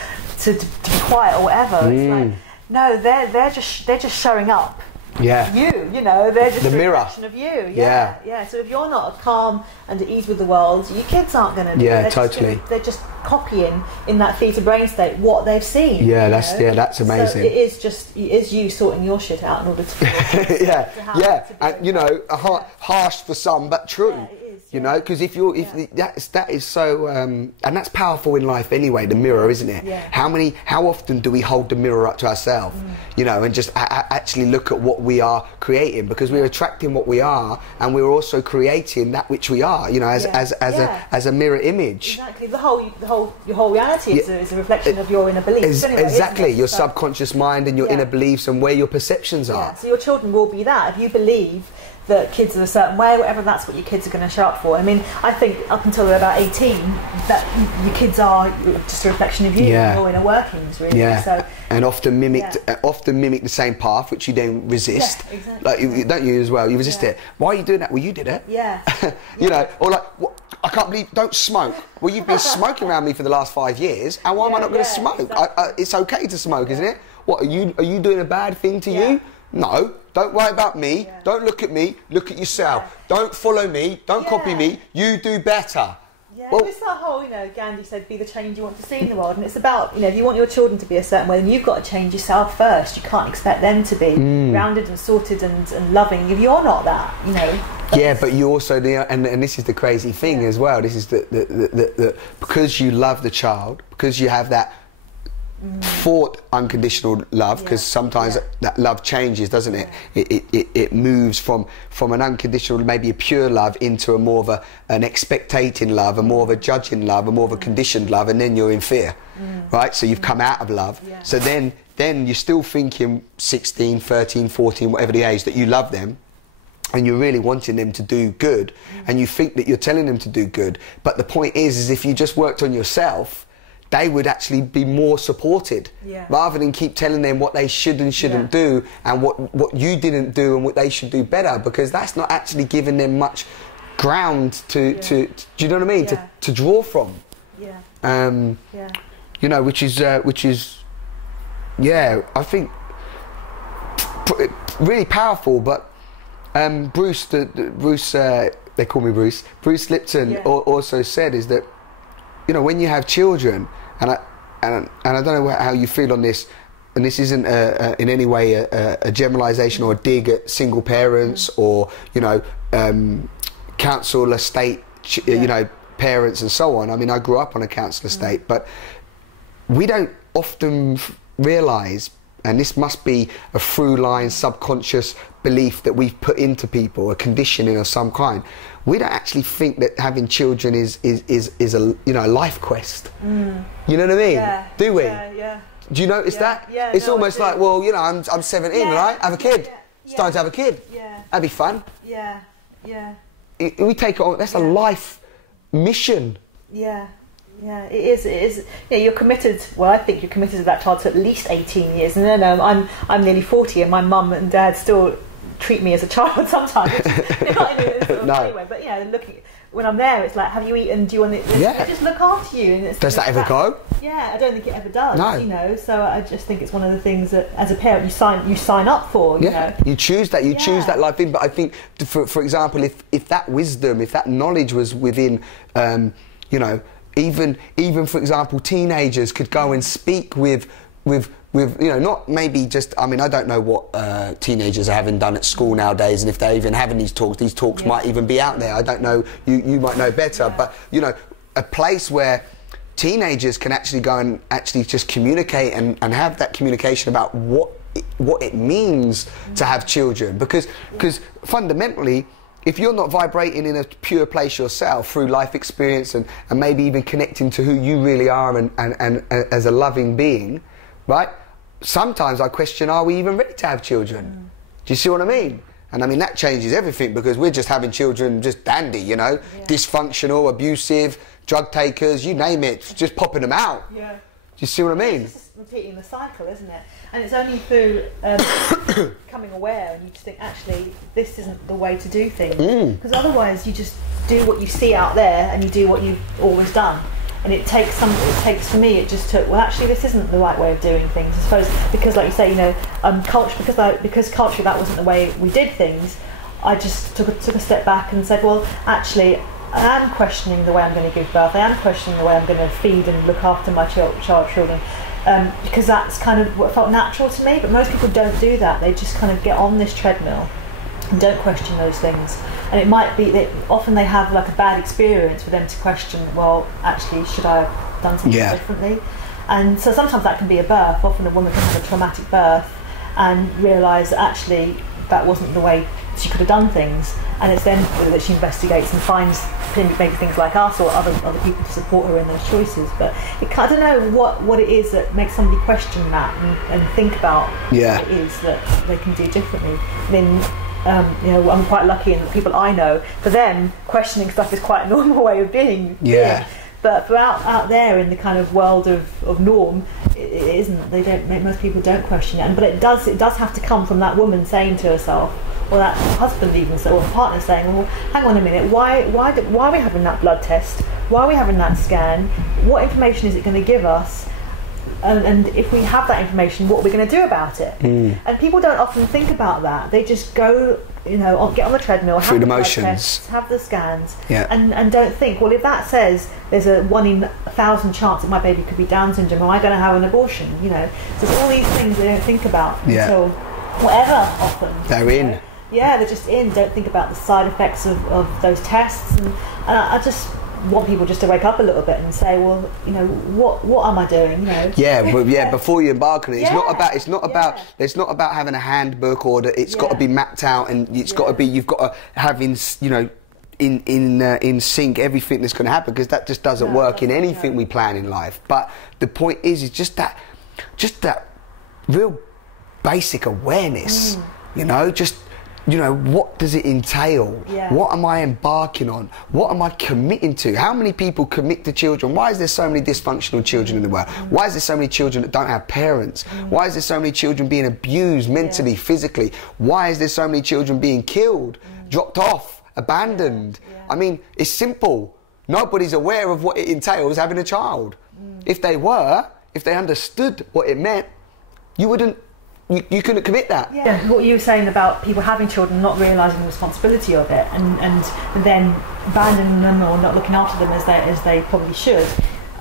to be quiet or whatever. It's like, no, they're just showing up. They're just the mirror reflection of you. So if you're not calm and at ease with the world, your kids aren't going to be. Totally. They're just copying in that theta brain state what they've seen. That's amazing. So it is you sorting your shit out in order to and harsh for some, but true. It is. Because that is so, and that's powerful in life anyway. The mirror, isn't it? How often do we hold the mirror up to ourselves, and just actually look at what we are creating, because we're attracting what we are, and we're also creating that which we are, as a mirror image. Exactly. Your whole reality is a reflection of your inner beliefs. Exactly. Your subconscious mind and your inner beliefs and where your perceptions are. So your children will be that. If you believe that kids are a certain way, whatever, that's what your kids are going to show up for. I mean, I think up until they're about 18, that your kids are just a reflection of you, your inner workings, really. So, and often mimic the same path, which you then resist. Like, don't you as well? You resist it. Why are you doing that? Well, you did it. Or like, what? I can't believe, don't smoke. Well, you've been smoking around me for the last 5 years, and why am I not going to smoke? It's okay to smoke, isn't it? What, are you doing a bad thing to you? No, don't worry about me. Yeah. Don't look at me. Look at yourself. Yeah. Don't follow me. Don't copy me. You do better. Yeah, Well, it's that whole, Gandhi said, be the change you want to see in the world. And it's about, if you want your children to be a certain way, then you've got to change yourself first. You can't expect them to be rounded and sorted and loving if you're not that, Yeah, but you also, and this is the crazy thing as well, this is the because you love the child, because you have that thought unconditional love, because sometimes that love changes, doesn't it? It moves from an unconditional, maybe a pure love, into a more of an expectating love, a more of a judging love, a more of a conditioned love, and then you're in fear, right? So you've come out of love. So then you're still thinking 16, 13, 14, whatever the age, that you love them, and you're really wanting them to do good, and you think that you're telling them to do good. But the point is if you just worked on yourself, they would actually be more supported, rather than keep telling them what they should and shouldn't do, and what you didn't do and what they should do better, because that's not actually giving them much ground to do you know what I mean, to draw from. Which is I think really powerful. But Bruce, they call me Bruce Lipton, also said is that, when you have children, and I don't know how you feel on this, and this isn't in any way a generalisation or a dig at single parents or council estate parents and so on. I mean, I grew up on a council estate, but we don't often realise, and this must be a through line subconscious belief that we've put into people, a conditioning of some kind. We don't actually think that having children is a life quest. You know what I mean? Do we? Do you notice that? It's almost like, well, I'm 17, right? Have a kid. It's time to have a kid. That'd be fun. We take it on. That's a life mission. It is. You're committed. Well, I think you're committed to that child to at least 18 years. And I'm nearly 40, and my mum and dad still treat me as a child sometimes. Anyway, but when I'm there, it's like, have you eaten? Do you want it? They just look after you. And does that ever go? Yeah, I don't think it ever does. No. So I just think it's one of the things that, as a parent, you sign up for. You choose that. You choose that life in. But I think, for example, if that wisdom, if that knowledge was within, even for example, teenagers could go and speak with not maybe just, I mean, I don't know what teenagers are having done at school nowadays, and if they're even having these talks might even be out there. I don't know, you might know better, but a place where teenagers can actually go and actually just communicate and have that communication about what it means to have children, because fundamentally, if you're not vibrating in a pure place yourself through life experience and maybe even connecting to who you really are and as a loving being, right? Sometimes I question, are we even ready to have children? Do you see what I mean? And I mean, that changes everything, because we're just having children just dandy, dysfunctional, abusive, drug takers, you name it, just popping them out. Do you see what I mean? It's just repeating the cycle, isn't it? And it's only through becoming aware, and you just think, actually, this isn't the way to do things. Because otherwise you just do what you see out there, and you do what you've always done. And it takes, for me, it just took, well, actually, this isn't the right way of doing things. I suppose, because like you say, culture, because culture, that wasn't the way we did things, I just took a step back and said, well, actually, I am questioning the way I'm going to give birth. I am questioning the way I'm going to feed and look after my children. Because that's kind of what felt natural to me, but most people don't do that. They just kind of get on this treadmill and don't question those things. And it might be that often they have like a bad experience for them to question, well, actually, should I have done something differently? And so sometimes that can be a birth. Often a woman can have a traumatic birth and realise that actually that wasn't the way she could have done things, and it's then that she investigates and finds maybe things like us or other people to support her in those choices. But I don't know what it is that makes somebody question that and think about what it is that they can do differently. I mean, I'm quite lucky in the people I know, for them questioning stuff is quite a normal way of being. But for out there in the kind of world of norm, it isn't. Most people don't question it. But it does have to come from that woman saying to herself, or that husband even, or partner saying, well, hang on a minute, why are we having that blood test? Why are we having that scan? What information is it going to give us? and if we have that information, what are we going to do about it? And people don't often think about that. They just go, you know, get on the treadmill, have the blood tests, have the scans, and don't think, well, if that says there's a 1 in 1,000 chance that my baby could be Down syndrome, am I going to have an abortion? You know, so there's all these things they don't think about until whatever often. They're in. Know? Yeah, they're just in. Don't think about the side effects of those tests. And I just want people just to wake up a little bit and say, well, you know, what am I doing? You know. Yeah, but before you embark on it, it's not about having a handbook order. It's got to be mapped out, and it's got to be, you've got to have in sync everything that's going to happen, because that just doesn't work in anything we plan in life. But the point is just that real basic awareness. You know, what does it entail? What am I embarking on? What am I committing to? How many people commit to children? Why is there so many dysfunctional children in the world? Why is there so many children that don't have parents? Why is there so many children being abused mentally, physically? Why is there so many children being killed, dropped off, abandoned? I mean, it's simple. Nobody's aware of what it entails having a child. If they understood what it meant, you couldn't commit that. What you were saying about people having children, not realising the responsibility of it, and then abandoning them or not looking after them as they probably should.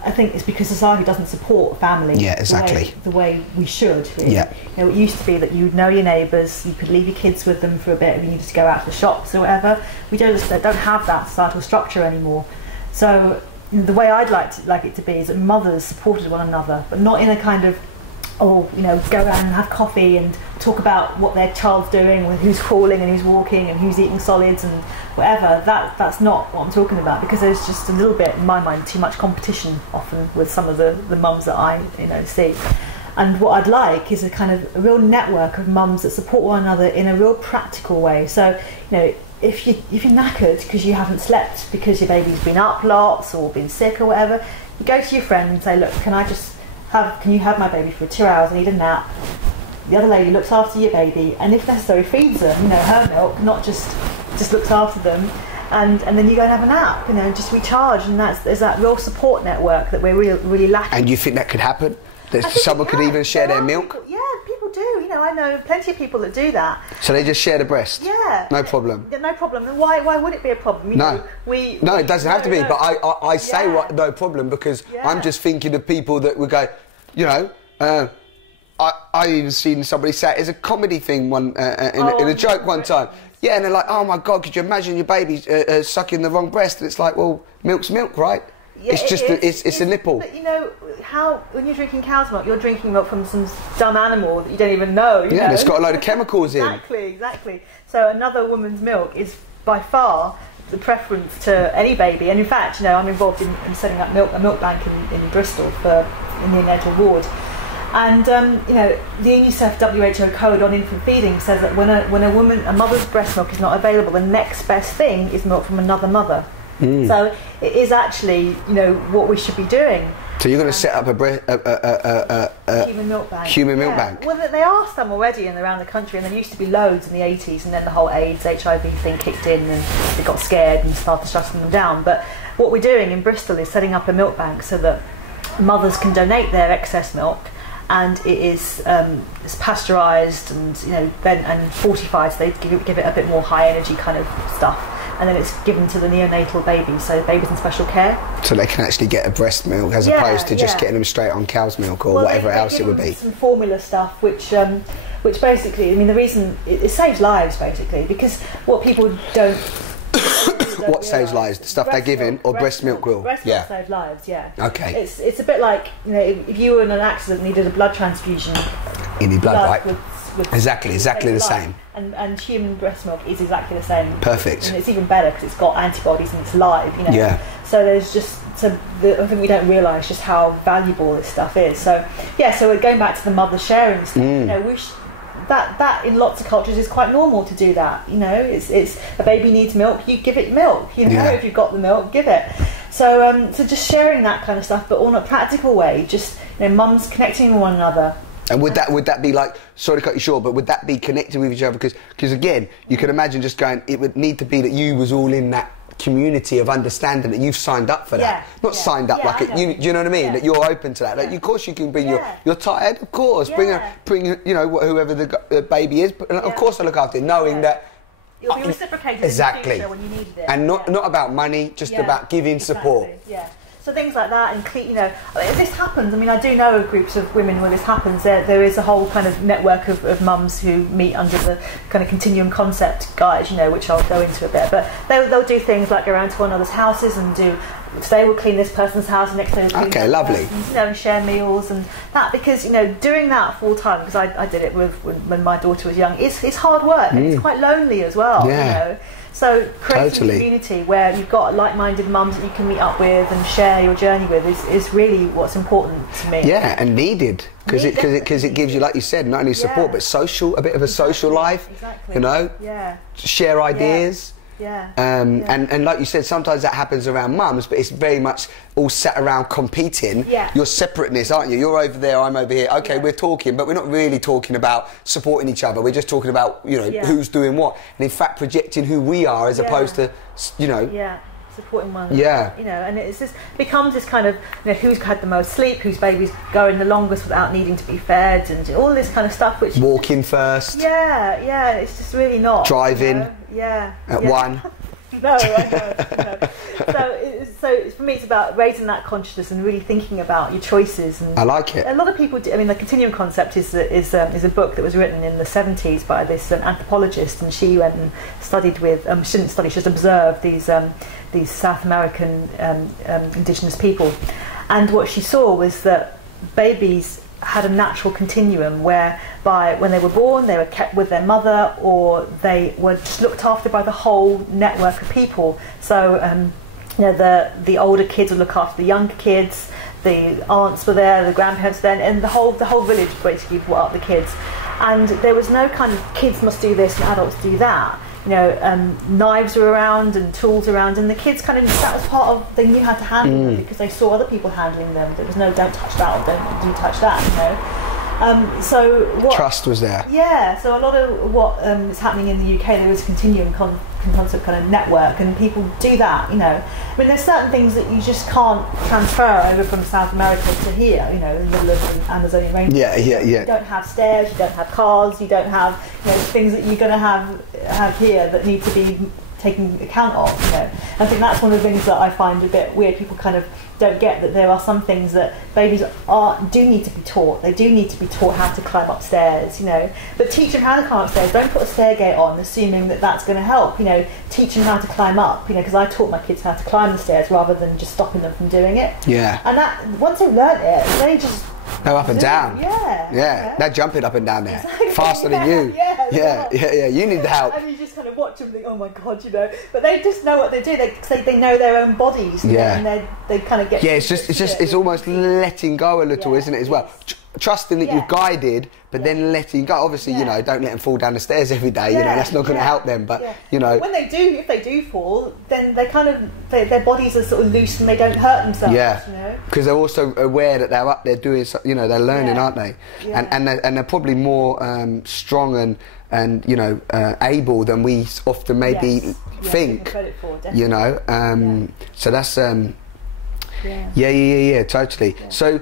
I think it's because society doesn't support family the way we should. Really. You know, it used to be that you'd know your neighbours, you could leave your kids with them for a bit if you needed to go out to the shops or whatever. We don't have that societal structure anymore. So the way I'd like it to be is that mothers supported one another, but not in a kind of, or you know, go around and have coffee and talk about what their child's doing, and who's crawling and who's walking and who's eating solids and whatever. That's not what I'm talking about, because there's just a little bit, in my mind, too much competition often with some of the mums that I see. And what I'd like is a real network of mums that support one another in a real practical way. So, you know, if you're knackered because you haven't slept because your baby's been up lots or been sick or whatever, you go to your friend and say, look, can you have my baby for 2 hours? I need a nap. The other lady looks after your baby, and if necessary feeds them, you know, her milk, not just looks after them, and then you go and have a nap, you know, just recharge. And there's that real support network that we're really lacking. And you think that could happen? That someone could even share their milk? People do. You know, I know plenty of people that do that. So they just share the breast? Yeah. No problem? No problem. And why would it be a problem? You know, it doesn't have to be, but I say no problem, because I'm just thinking of people that would go, you know, I even seen somebody say it as a comedy thing in a joke one time. Yeah, and they're like, oh my God, could you imagine your baby sucking the wrong breast? And it's like, well, milk's milk, right? Yeah, it's a nipple. But you know, when you're drinking cow's milk, you're drinking milk from some dumb animal that you don't even know. You know? And it's got a load of chemicals in. Exactly. So another woman's milk is by far the preference to any baby. And in fact, you know, I'm involved in setting up a milk bank in Bristol for in the neonatal ward. And you know, the UNICEF WHO code on infant feeding says that when a mother's breast milk is not available, the next best thing is milk from another mother. So it is actually, you know, what we should be doing. So you're going to set up a human milk bank. Human milk bank. Well, there are some already around the country, and there used to be loads in the 80s, and then the whole AIDS, HIV thing kicked in, and they got scared and started shutting them down. But what we're doing in Bristol is setting up a milk bank so that mothers can donate their excess milk, and it is it's pasteurised and, you know, and fortified, so they give it a bit more high energy kind of stuff. And then it's given to the neonatal baby, so babies in special care. So they can actually get a breast milk as opposed to just getting them straight on cow's milk or whatever else it would be. Some formula stuff, which basically, I mean, the reason it saves lives basically, because what people don't. What saves lives? The stuff they're given, or breast milk will? Breast milk saves lives, yeah. Okay. It's a bit like, you know, if you were in an accident and needed a blood transfusion. You need blood, right? Exactly the same. And human breast milk is exactly the same. Perfect. And it's even better because it's got antibodies and it's live, you know. Yeah. So there's just I think we don't realise just how valuable this stuff is. So so we're going back to the mother sharing stuff. You know, that in lots of cultures is quite normal to do that. You know, it's a baby needs milk, you give it milk. You know, if you've got the milk, give it. So so just sharing that kind of stuff, but all in a practical way. Just, you know, mums connecting with one another. And would that be like, sorry to cut you short, but would that be connected with each other? Because again, you can imagine just going, it would need to be that you was all in that community of understanding that you've signed up for that. Not signed up like do you know what I mean? That you're open to that. Like, of course you can bring you're tired, of course. Bring you know, whoever the baby is, but of course I look after it, knowing that you'll be reciprocated exactly in the future when you needed it. And not about money, just about giving support. Yeah. So things like that, and you know, if this happens, I mean, I do know of groups of women where this happens. There is a whole kind of network of mums who meet under the kind of continuum concept guide, you know, which I'll go into a bit. But they'll do things like go around to one another's houses and do. Today we'll clean this person's house, and next day we'll clean this lovely. person's, you know, and share meals and that, because you know, doing that full time, because I did it when my daughter was young. It's hard work. And it's quite lonely as well. You know. So creating a community where you've got like-minded mums that you can meet up with and share your journey with is really what's important to me. Yeah, and needed, because it gives you, like you said, not only support but social, a bit of a social life. Exactly. You know, share ideas. And like you said, sometimes that happens around mums, but it's very much all sat around competing. Your separateness, aren't you? You're over there, I'm over here. Okay, we're talking, but we're not really talking about supporting each other. We're just talking about, you know, who's doing what, and in fact projecting who we are as opposed to, you know. Supporting one another, you know, and it's just becomes this kind of, you know, who's had the most sleep, whose baby's going the longest without needing to be fed, and all this kind of stuff. Which walking first, it's just really not driving, you know? at one. No, I know. So for me, it's about raising that consciousness and really thinking about your choices. And I like it. A lot of people do. I mean, the continuum concept is a book that was written in the 70s by this anthropologist, and she went and studied with. She didn't study; she just observed these South American indigenous people, and what she saw was that babies had a natural continuum whereby when they were born they were kept with their mother, or they were just looked after by the whole network of people. So you know, the older kids would look after the younger kids, the aunts were there, the grandparents were there, and the whole village basically brought up the kids, and there was no kind of kids must do this and adults do that. You know, knives were around and tools around, and the kids kind of, that was part of, they knew how to handle them because they saw other people handling them. There was no don't touch that or don't touch that, you know. So what, trust was there. Yeah, so a lot of what is happening in the UK, there was a continuum concept kind of network, and people do that, you know. I mean, there's certain things that you just can't transfer over from South America to here, you know, in the middle of the Amazonian rainforest. You don't have stairs, you don't have cars, you don't have, you know, things that you're going to have here that need to be taken account of, you know. I think that's one of the things that I find a bit weird. People kind of don't get that there are some things that babies do need to be taught. They do need to be taught how to climb upstairs, you know. But teach them how to climb upstairs. Don't put a stair gate on, assuming that that's going to help. You know, teach them how to climb up. You know, because I taught my kids how to climb the stairs rather than just stopping them from doing it. Yeah. And that once they've learnt it, they just go up and down. Yeah. They're jumping up and down there, exactly. faster than you. Yeah. You need the help. And you just kind of watch them, think, oh my god, you know. But they just know what they do. They know their own bodies. You know, and they kind of get. Yeah, it's almost letting go a little, isn't it? As well, trusting that you've guided, but then letting go. Obviously, you know, don't let them fall down the stairs every day. You know, that's not going to help them. But you know, when if they do fall, then they kind of their bodies are sort of loose and they don't hurt themselves. Yeah, you know, because they're also aware that they're up there doing. You know, they're learning, aren't they? Yeah. And they're probably more strong and you know able than we often maybe think. You know, so that's totally. Yeah. So.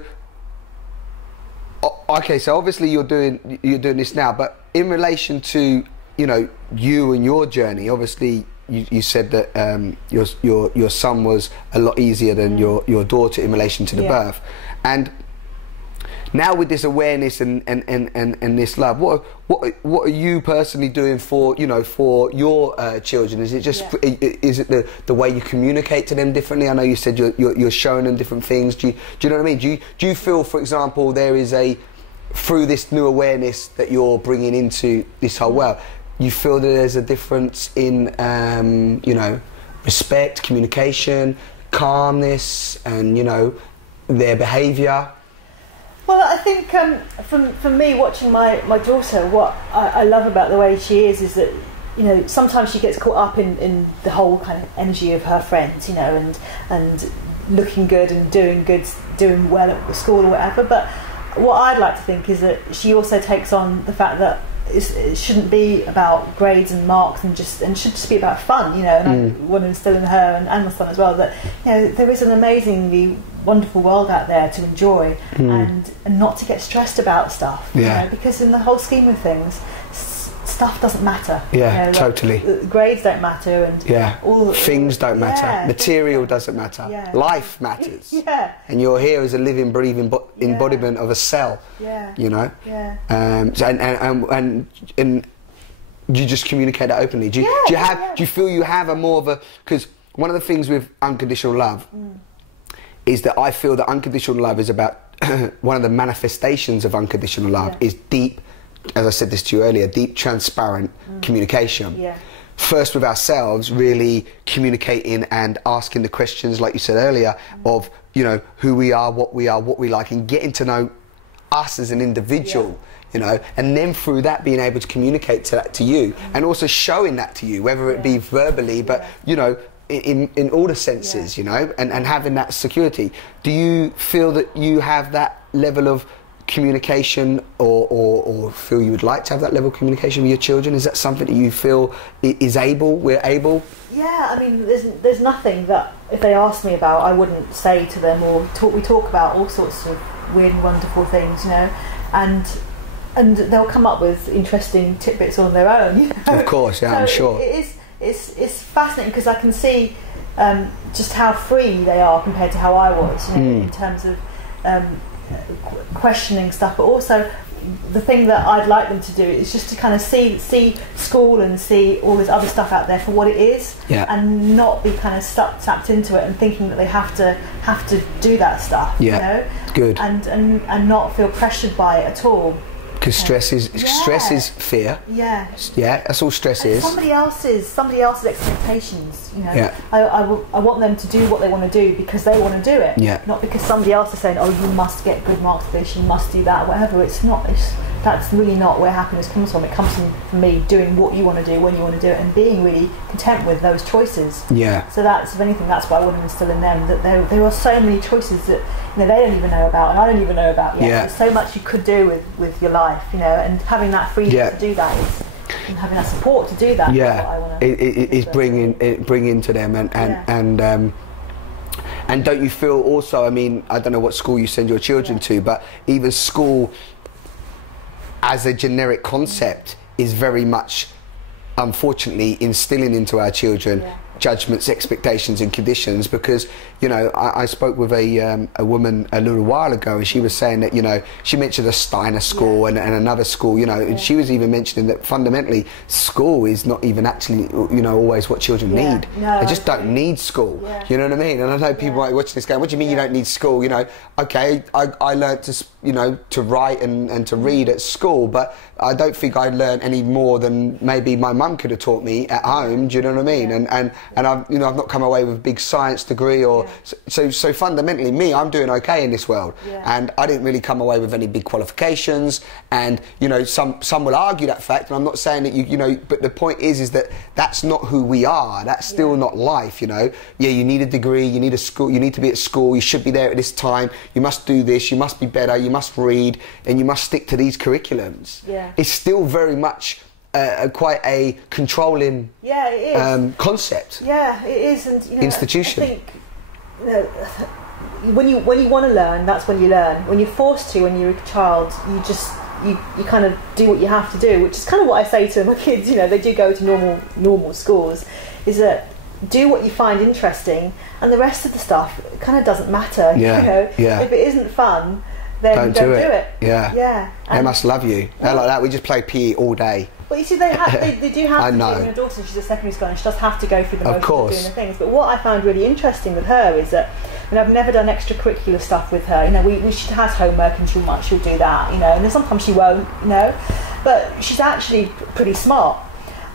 Okay, so obviously you're doing this now, but in relation to, you know, you and your journey, obviously you said that your son was a lot easier than your daughter in relation to the birth, and now with this awareness and this love, what are you personally doing for your children? Is it just is it the way you communicate to them differently? I know you said you're showing them different things. Do you know what I mean? Do you feel, for example, there is through this new awareness that you're bringing into this whole world, you feel that there's a difference in you know, respect, communication, calmness, and you know, their behaviour? Well, I think for me, watching my daughter, what I love about the way she is that, you know, sometimes she gets caught up in the whole kind of energy of her friends, you know, and looking good and doing well at school or whatever. But what I'd like to think is that she also takes on the fact that it shouldn't be about grades and marks, and should just be about fun, you know. And I want to instill in her and my son as well that, you know, there is an amazingly wonderful world out there to enjoy, and not to get stressed about stuff, you know, because in the whole scheme of things, stuff doesn't matter. Yeah, you know, totally. Grades don't matter, and all things don't matter. Material doesn't matter. Life matters. And you're here as a living, breathing embodiment of a cell. You know. And you just communicate that openly. Do you feel you have a more of a, because one of the things with unconditional love is that I feel that unconditional love is about one of the manifestations of unconditional love is deep, as I said this to you earlier, deep, transparent communication. First with ourselves, really communicating and asking the questions, like you said earlier, of, you know, who we are, what we like, and getting to know us as an individual, you know, and then through that being able to communicate that to you, and also showing that to you, whether it be verbally, but, you know, in all the senses, you know, and having that security. Do you feel that you have that level of communication, or feel you would like to have that level of communication with your children? Is that something that you feel we're able? Yeah, I mean, there's nothing that if they ask me about I wouldn't say to them, or we talk about all sorts of weird and wonderful things, you know, and they'll come up with interesting tidbits on their own, you know? Of course, yeah, so I'm sure. It's fascinating because I can see just how free they are compared to how I was, you know, in terms of questioning stuff, but also the thing that I'd like them to do is just to kind of see school and see all this other stuff out there for what it is, and not be kind of tapped into it and thinking that they have to do that stuff, you know, good, and not feel pressured by it at all. Because stress is fear. That's all stress is. Somebody else's expectations, you know. I want them to do what they want to do because they want to do it, not because somebody else is saying, oh, you must get good marks for this, you must do that, whatever. That's really not where happiness comes from. It comes from me doing what you want to do when you want to do it, and being really content with those choices. So that's, if anything, that's what I want to instill in them, that there are so many choices that, you know, they don't even know about, and I don't even know about yet. There's so much you could do with your life, you know, and having that freedom to do that is, and having that support to do that. Is what I want to. It is bringing to them, and don't you feel also? I mean, I don't know what school you send your children to, but even school, as a generic concept, is very much, unfortunately, instilling into our children judgments, expectations and conditions, because, you know, I spoke with a woman a little while ago, and she was saying that, you know, she mentioned a Steiner school and another school, you know, and she was even mentioning that fundamentally school is not even actually, you know, always what children need. They just don't need school, you know what I mean? And I know people might watch this going, what do you mean you don't need school? You know, okay, I learned to, you know, to write and to read at school, but I don't think I learned any more than maybe my mum could have taught me at home, do you know what I mean? And I've, you know, I've not come away with a big science degree, or so fundamentally me, I'm doing okay in this world, and I didn't really come away with any big qualifications. And, you know, some will argue that fact, and I'm not saying that you know, but the point is that that's not who we are. That's still not life, you know. You need a degree, you need a school, you need to be at school, you should be there at this time, you must do this, you must be better, you must read, and you must stick to these curriculums. It's still very much quite a controlling concept. It is, and, you know, institution. I think, you know, when you want to learn, that's when you learn. When you're forced to, when you're a child, you kind of do what you have to do, which is kind of what I say to my kids. You know, they do go to normal schools. Is that do what you find interesting, and the rest of the stuff kind of doesn't matter. You know, if it isn't fun, then don't do it. They must love you. They're like that. We just play PE all day. But you see, they do have to. My daughter, she's at secondary school, and she does have to go through the motions of doing the things. But what I found really interesting with her is that, you know, I've never done extracurricular stuff with her. You know, she has homework and she'll do that. You know, and then sometimes she won't. You know, but she's actually pretty smart.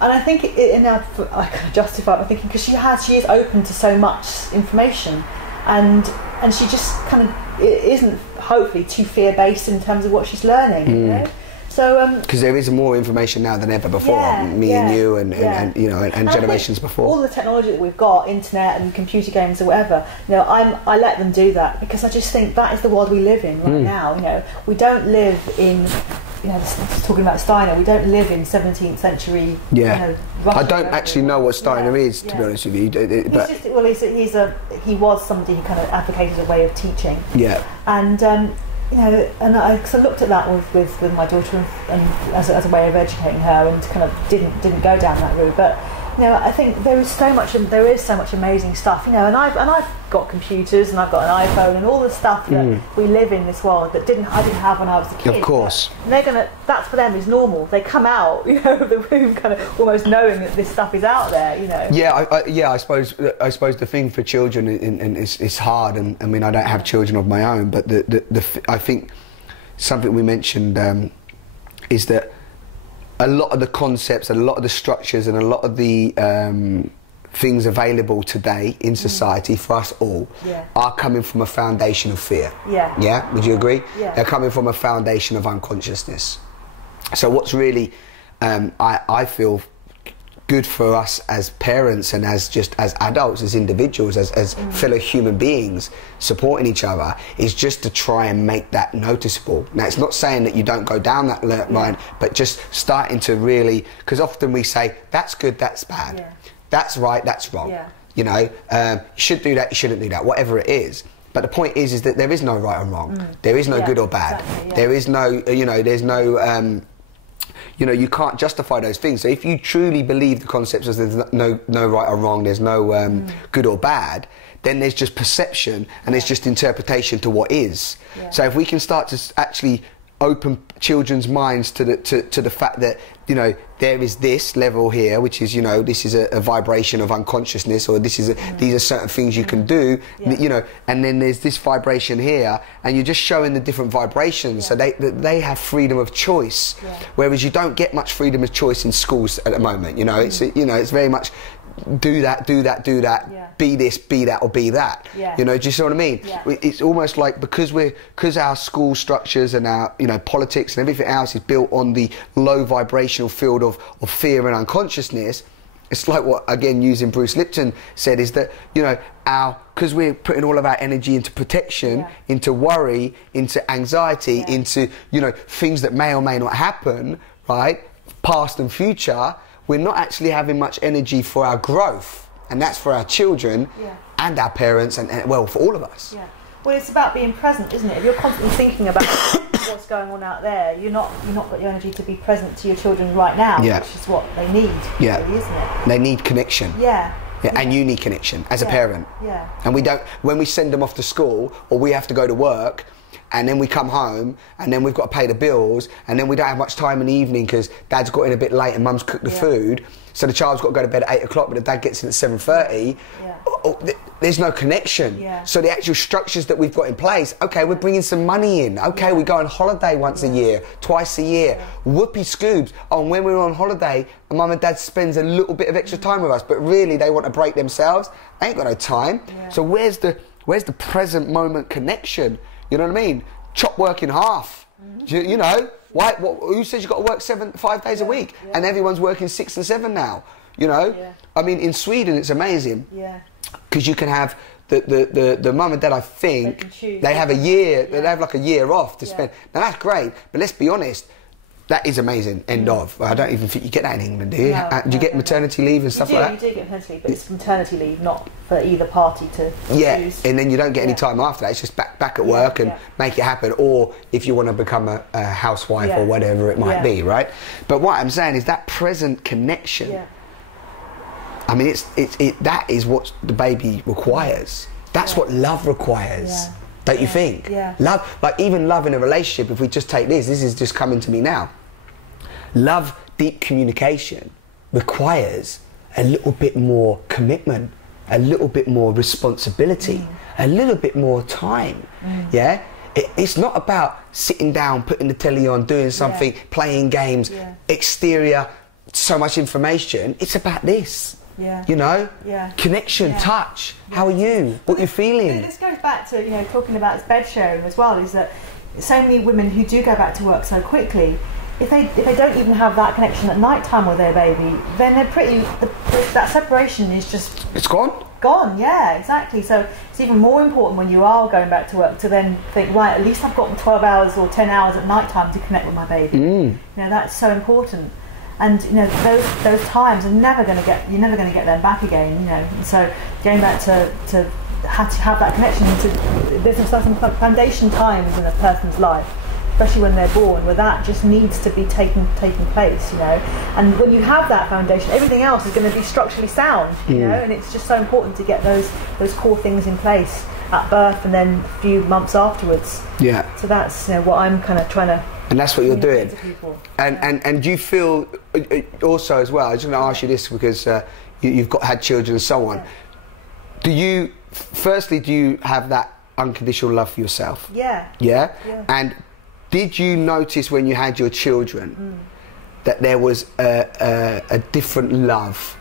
And I think I kind of justify my thinking because she is open to so much information, and she just kind of isn't hopefully too fear based in terms of what she's learning. You know. So because there is more information now than ever before, and you and you know, and generations before. All the technology that we've got, internet and computer games or whatever, you know, I let them do that because I just think that is the world we live in right now. You know, we don't live in talking about Steiner, we don't live in 17th century. Yeah. Russia, I don't actually know what Steiner is, to be honest with you. He was somebody who kind of advocated a way of teaching. Yeah. And and I looked at that with my daughter and as a way of educating her, and kind of didn't go down that route. But I think there is so much amazing stuff. And I've got computers and I've got an iPhone and all the stuff that we live in this world that I didn't have when I was a kid. Of course. And that's for them is normal. They come out, of the room kind of almost knowing that this stuff is out there. Yeah, I suppose the thing for children, and it's hard. And I mean, I don't have children of my own, but I think something we mentioned is that a lot of the concepts and a lot of the structures and a lot of the things available today in society for us all are coming from a foundation of fear. Yeah, would you agree? Yeah. They're coming from a foundation of unconsciousness. So what's really, I feel, good for us as parents and as adults, as individuals, as fellow human beings supporting each other, is just to try and make that noticeable. Now, it's not saying that you don't go down that line, but just starting to really, because often we say that's good, that's bad, that's right, that's wrong. You should do that, you shouldn't do that, whatever it is. But the point is that there is no right or wrong. There is no good or bad. Exactly, there is no, there's no. You can't justify those things. So if you truly believe the concepts as there's no right or wrong, there's no good or bad, then there's just perception and there's just interpretation to what is. So if we can start to actually open children's minds to the fact that there is this level here, which is this is a vibration of unconsciousness, or this is these are certain things you can do, and then there's this vibration here, and you're just showing the different vibrations, so they have freedom of choice, whereas you don't get much freedom of choice in schools at the moment. It's very much do that, be this, be that, or be that. Do you see what I mean? It's almost like because our school structures and our politics and everything else is built on the low vibrational field of fear and unconsciousness. It's like what, again, using Bruce Lipton said, is that because we're putting all of our energy into protection, into worry, into anxiety, into things that may or may not happen, right, past and future, we're not actually having much energy for our growth, and that's for our children and our parents, and for all of us. Well, it's about being present, isn't it? If you're constantly thinking about what's going on out there, you've not got the energy to be present to your children right now, which is what they need, really, isn't it? They need connection. And you need connection as a parent. And we don't, when we send them off to school, or we have to go to work, and then we come home, and then we've got to pay the bills, and then we don't have much time in the evening because dad's got in a bit late and mum's cooked the food, so the child's got to go to bed at 8 o'clock, but the dad gets in at 7:30. There's no connection. So the actual structures that we've got in place, okay, we're bringing some money in, okay, we go on holiday once a year, twice a year, whoopee scoobs. And when we're on holiday, mum and dad spends a little bit of extra time with us, but really they want to break themselves. They ain't got no time. So where's the present moment connection? You know what I mean? Chop work in half. Why? Who says you've got to work 5 days a week? And everyone's working 6 and 7 now. I mean, in Sweden it's amazing. Because you can have the mum and dad, I think, they have a year, they have like a year off to spend. Now that's great, but let's be honest, that is amazing, end of. I don't even think you get that in England, do you? Do you get maternity leave and stuff like that? You do get maternity leave, but it's maternity leave, not for either party to choose. And then you don't get any time after that. It's just back at work and make it happen. Or if you want to become a housewife or whatever it might be, right? But what I'm saying is that present connection. I mean, that is what the baby requires. That's what love requires. Don't you think? Love, like even love in a relationship, if we just take this is just coming to me now. Love, deep communication requires a little bit more commitment, a little bit more responsibility, a little bit more time. It's not about sitting down, putting the telly on, doing something, playing games, exterior, so much information. It's about this. Connection, touch. How are you? What you're feeling? This goes back to talking about bed sharing as well. Is that so many women who do go back to work so quickly, if they don't even have that connection at night time with their baby, then they're that separation is just it's gone. gone. Yeah, exactly. So it's even more important when you are going back to work to then think, right, at least I've got 12 hours or 10 hours at night time to connect with my baby. You know, that's so important. And you know, those times are never going to get, you're never going to get them back again. You know, and so going back to have that connection there's some foundation times in a person's life, especially when they're born, where that just needs to be taking place, you know. And when you have that foundation, everything else is going to be structurally sound, you know. And it's just so important to get those core things in place at birth and then a few months afterwards. Yeah. So that's, you know, what I'm kind of trying to. And that's what you're doing. And do you feel also as well? I just want to ask you this because you've had children and so on. Yeah. Do you have that unconditional love for yourself? Yeah. Yeah. And did you notice when you had your children that there was a different love,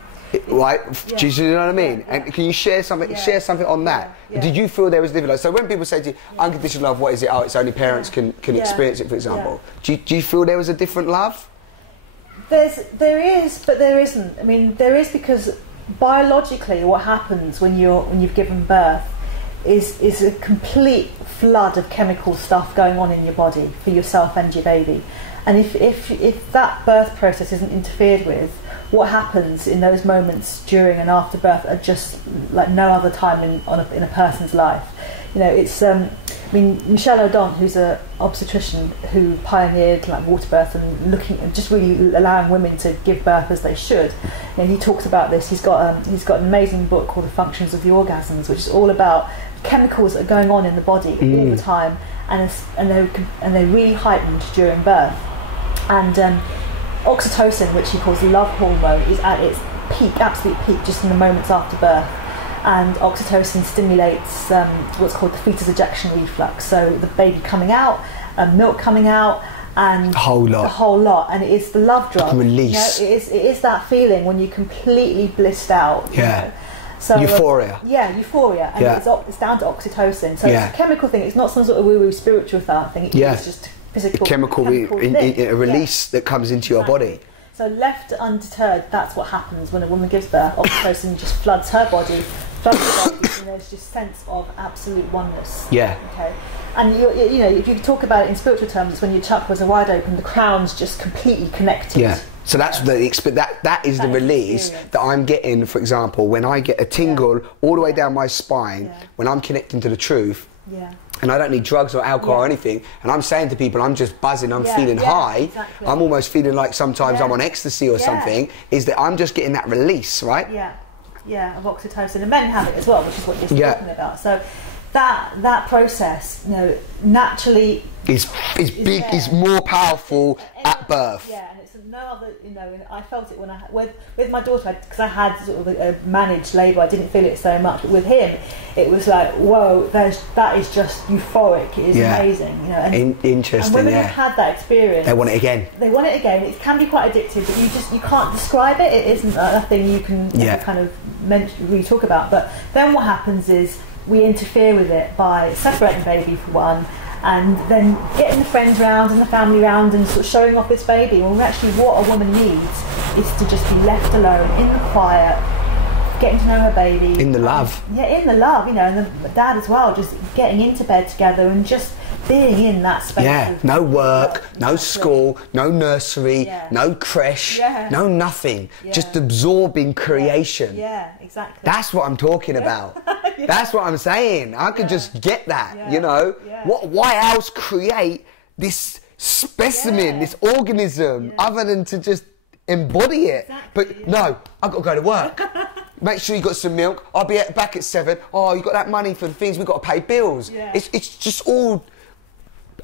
right? Yeah. Do you know what I mean? Yeah. And can you share something? Share something on that. Yeah. Did you feel there was a different love? So when people say to you, unconditional love, what is it? Oh, it's only parents can experience it, for example. Yeah. Do you feel there was a different love? There is, but there isn't. I mean, there is because biologically, what happens when you've given birth is a complete flood of chemical stuff going on in your body for yourself and your baby. And if that birth process isn't interfered with, what happens in those moments during and after birth are just like no other time in a person's life. You know, it's I mean, Michelle O'Donnell, who's an obstetrician who pioneered like water birth and just really allowing women to give birth as they should. You know, he talks about this. He's got an amazing book called The Functions of the Orgasms, which is all about chemicals that are going on in the body all the time, and they're really heightened during birth. And oxytocin, which he calls the love hormone, is at its peak, absolute peak, just in the moments after birth. And oxytocin stimulates what's called the fetus ejection reflux. So the baby coming out, milk coming out, and the whole lot. And it is the love drug. Release. You know, it is that feeling when you're completely blissed out. Yeah. You know? So, euphoria. Euphoria. And it's down to oxytocin. So it's a chemical thing. It's not some sort of woo-woo spiritual thing. It's just physical. Chemical a release that comes into your body. So left undeterred, that's what happens when a woman gives birth. Oxytocin just floods her body, floods the body, and there's just sense of absolute oneness. Yeah. Okay. And you know, if you talk about it in spiritual terms, it's when your chakras are wide open, the crown's just completely connected. Yeah. So that's that is the release that I'm getting. For example, when I get a tingle all the way down my spine, when I'm connecting to the truth. Yeah. And I don't need drugs or alcohol or anything, and I'm saying to people, I'm just buzzing, I'm feeling high, exactly. I'm almost feeling like sometimes I'm on ecstasy or something, is that I'm just getting that release, right? Yeah, of oxytocin, and men have it as well, which is what you're talking about. So that process, you know, naturally is big, is more powerful at birth. Yeah, and it's no other, you know, I felt it when with my daughter, because I had sort of a managed labour, I didn't feel it so much, but with him, it was like, whoa, that is just euphoric, it is amazing, you know. And, interesting, and women who've had that experience, they want it again. They want it again. It can be quite addictive, but you can't describe it. It isn't a thing you can kind of really talk about. But then what happens is we interfere with it by separating baby for one, and then getting the friends round and the family round and sort of showing off this baby. Well, actually what a woman needs is to just be left alone in the quiet, getting to know her baby. In the love. Yeah, in the love, you know, and the dad as well, just getting into bed together and just being in that space. Yeah, no work, no school, no nursery, no creche, no nothing. Just absorbing creation. Yeah, exactly. That's what I'm talking about. That's what I'm saying. I could just get that, you know. Why else create this specimen, this organism, other than to just embody it? But no, I've got to go to work. Make sure you got some milk. I'll be back at 7. Oh, you got that money for the things we've got to pay bills. It's just all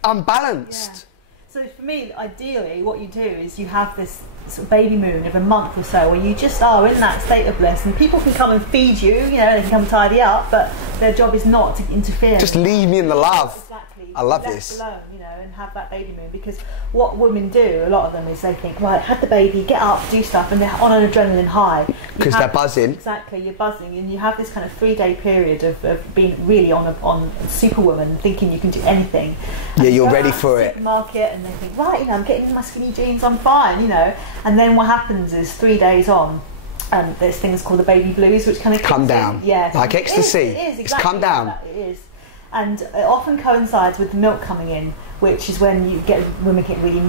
unbalanced. So for me, ideally, what you do is you have this sort of baby moon of a month or so where you just are in that state of bliss, and people can come and feed you, you know, they can come tidy up, but their job is not to interfere. Just leave me in the love. Exactly. I love this. Alone, you know, and have that baby moon, because what women do, a lot of them, is they think, right, have the baby, get up, do stuff, and they're on an adrenaline high. Because they're buzzing. Exactly, you're buzzing, and you have this kind of 3-day period of being really on Superwoman, thinking you can do anything. And you're ready for it. Supermarket, and they think, right, you know, I'm getting in my skinny jeans, I'm fine, you know. And then what happens is 3 days on, there's things called the baby blues, which kind of come down. Yeah, like ecstasy. It is exactly. It's come down. It is, and it often coincides with the milk coming in, which is when you get women get really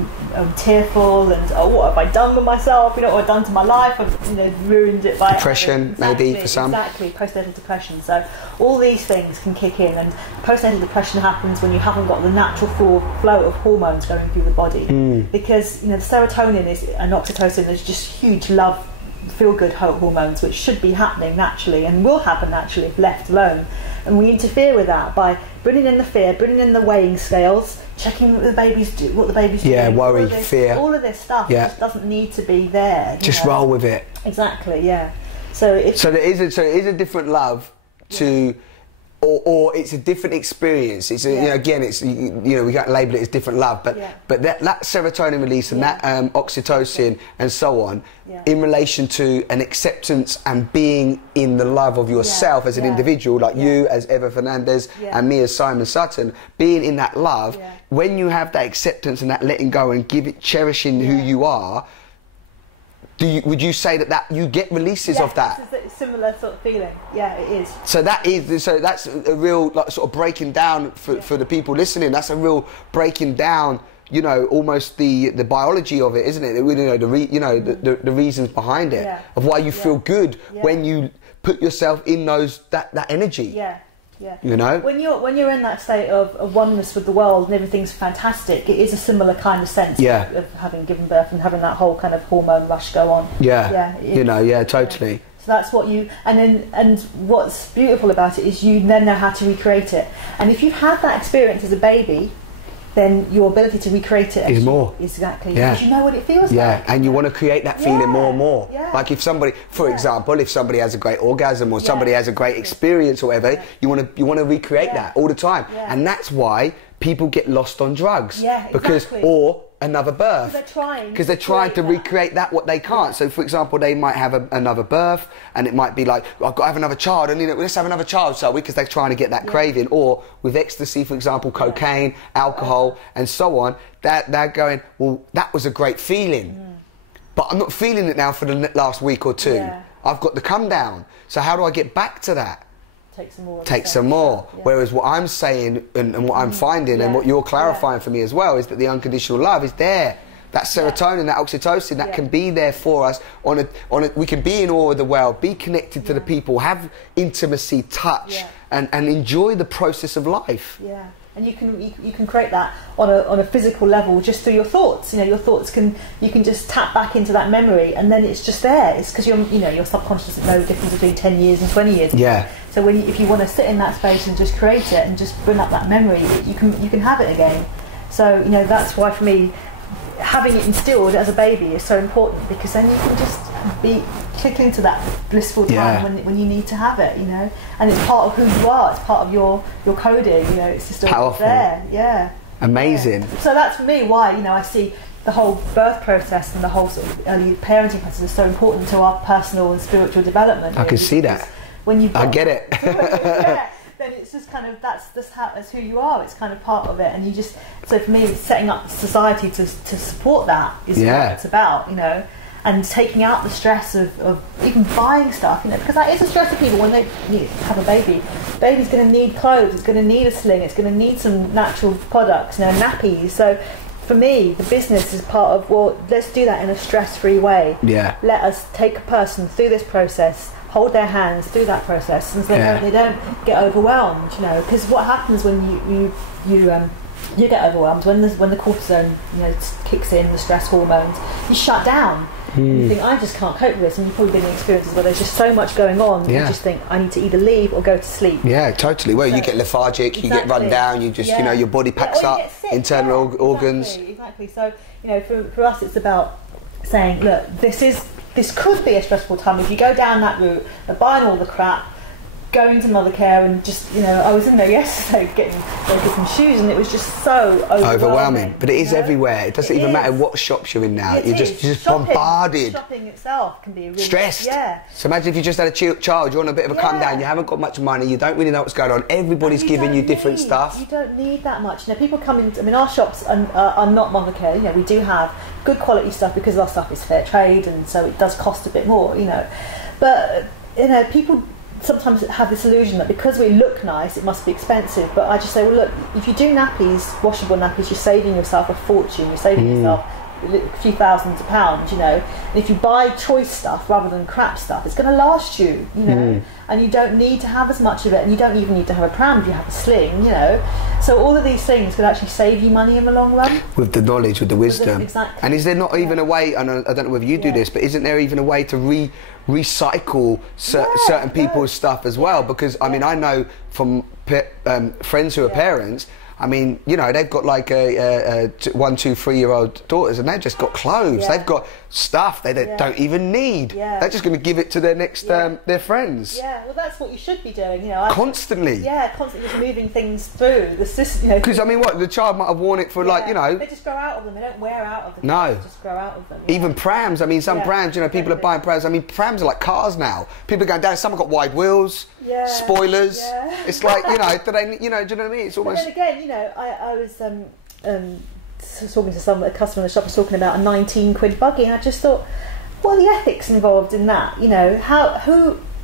tearful and what have I done with myself? What have I done to my life? I've ruined it by depression, maybe for some. Exactly, postnatal depression. So all these things can kick in, and postnatal depression happens when you haven't got the natural flow of hormones going through the body, because the serotonin and oxytocin is just huge love, feel-good hormones, which should be happening naturally and will happen naturally if left alone. And we interfere with that by bringing in the fear, bringing in the weighing scales, checking what the baby's doing. Yeah, worry, fear. All of this stuff just doesn't need to be there. Just roll with it. Exactly, yeah. So it is a different love to... Or it's a different experience. It's again, it's we can't label it as different love, but that serotonin release and that oxytocin and so on, in relation to an acceptance and being in the love of yourself as an individual, like you as Eva Fernandes and me as Simon Sutton, being in that love. When you have that acceptance and that letting go and cherishing who you are. Would you say that you get releases of that? It's a similar sort of feeling. Yeah, it is. So that's a real sort of breaking down for the people listening. That's a real breaking down. Almost the biology of it, isn't it? The reasons behind it of why you feel good when you put yourself in that energy. Yeah. Yeah. When you're in that state of oneness with the world and everything's fantastic, it is a similar kind of sense of having given birth and having that whole kind of hormone rush go on. Totally. Yeah. So that's what and what's beautiful about it is you then know how to recreate it. And if you've had that experience as a baby, then your ability to recreate it is more. Exactly. Because you know what it feels like. Yeah, and you want to create that feeling more and more. Yeah. Like if somebody, for example, if somebody has a great orgasm or somebody has a great experience or whatever, you want to recreate that all the time. Yeah. And that's why people get lost on drugs. Yeah, exactly. Or another birth. Because they're trying to recreate that what they can't. So for example, they might have another birth and it might be like, I've got to have another child and let's have another child, shall we? Because they're trying to get that craving. Or with ecstasy, for example, cocaine, alcohol and so on, they're going, well, that was a great feeling. But I'm not feeling it now for the last week or two. I've got to come down. So how do I get back to that? Take some more. Yeah. Whereas what I'm saying and what I'm finding and what you're clarifying for me as well is that the unconditional love is there. That serotonin, that oxytocin, that can be there for us. We can be in awe of the world, be connected to the people, have intimacy, touch, and enjoy the process of life. Yeah. And you can create that on a physical level just through your thoughts. Your thoughts you can just tap back into that memory, and then it's just there. It's because your subconscious doesn't know the difference between 10 years and 20 years. Yeah. So if you want to sit in that space and just create it and just bring up that memory, you can have it again. So that's why for me, having it instilled as a baby is so important, because then you can just click into that blissful time when you need to have it, and it's part of who you are. It's part of your coding. It's just powerful. There. Yeah. Amazing. Yeah. So that's for me why I see the whole birth process and the whole sort of early parenting process is so important to our personal and spiritual development. I can see that. I get it. Then it's just kind of that's who you are. It's kind of part of it, and so for me, setting up society to support that is what it's about, and taking out the stress of even buying stuff, because that is a stress of people when they have a baby. The baby's going to need clothes, it's going to need a sling, it's going to need some natural products, nappies. So for me, the business is part of, let's do that in a stress-free way. Yeah. Let us take a person through this process, hold their hands through that process, and so they don't get overwhelmed. Because what happens when you get overwhelmed, when the cortisone kicks in, the stress hormones, you shut down. And you think, I just can't cope with this. And you've probably been in experiences where there's just so much going on. You just think, I need to either leave or go to sleep. Yeah, totally. Well, you get lethargic, you get run down, you just your body packs up internal organs. Exactly. So for us, it's about saying, look, this could be a stressful time if you go down that route of buying all the crap. going to Mothercare and just, you know, I was in there yesterday getting some shoes, and it was just so overwhelming. But it is everywhere. It doesn't even matter what shops you're in now. You're just bombarded. Shopping itself can be really stressed. Yeah. So imagine if you just had a child, you're on a bit of a come down, you haven't got much money, you don't really know what's going on, everybody's giving you different stuff. You don't need that much. You know, people come in, I mean, our shops are not Mothercare, you know, we do have good quality stuff because our stuff is fair trade, and so it does cost a bit more, you know. But, you know, people sometimes have this illusion that because we look nice it must be expensive, but I just say, well, look, if you do nappies, washable nappies, you're saving yourself a fortune, you're saving yourself a few thousands of pounds, you know. And if you buy choice stuff rather than crap stuff, it's going to last you, you know. And you don't need to have as much of it, and you don't even need to have a pram if you have a sling, you know. So all of these things could actually save you money in the long run. With the knowledge, with the wisdom. Exactly. And is there not even a way, and I don't know whether you do this, but isn't there even a way to recycle certain people's stuff as well? Because, I mean, I know from friends who are parents, I mean, you know, they've got like a 1, 2, 3-year-old daughters, and they've just got clothes. They've got stuff they don't even need. They're just going to give it to their next their friends. Yeah, well, that's what you should be doing, you know. Constantly. Constantly just moving things through the system. You know, because I mean, what, the child might have worn it for like, you know. They just grow out of them. They don't wear out of them. No. They just grow out of them. Even prams. I mean, some prams. You know, people are buying prams. I mean, prams are like cars now. People are going down. Some have got wide wheels. Spoilers. It's like, you know, do they? You know, do you know what I mean? It's almost. But then again, you know, I was talking to a customer in the shop was talking about a 19 quid buggy, and I just thought, what are the ethics involved in that? You know,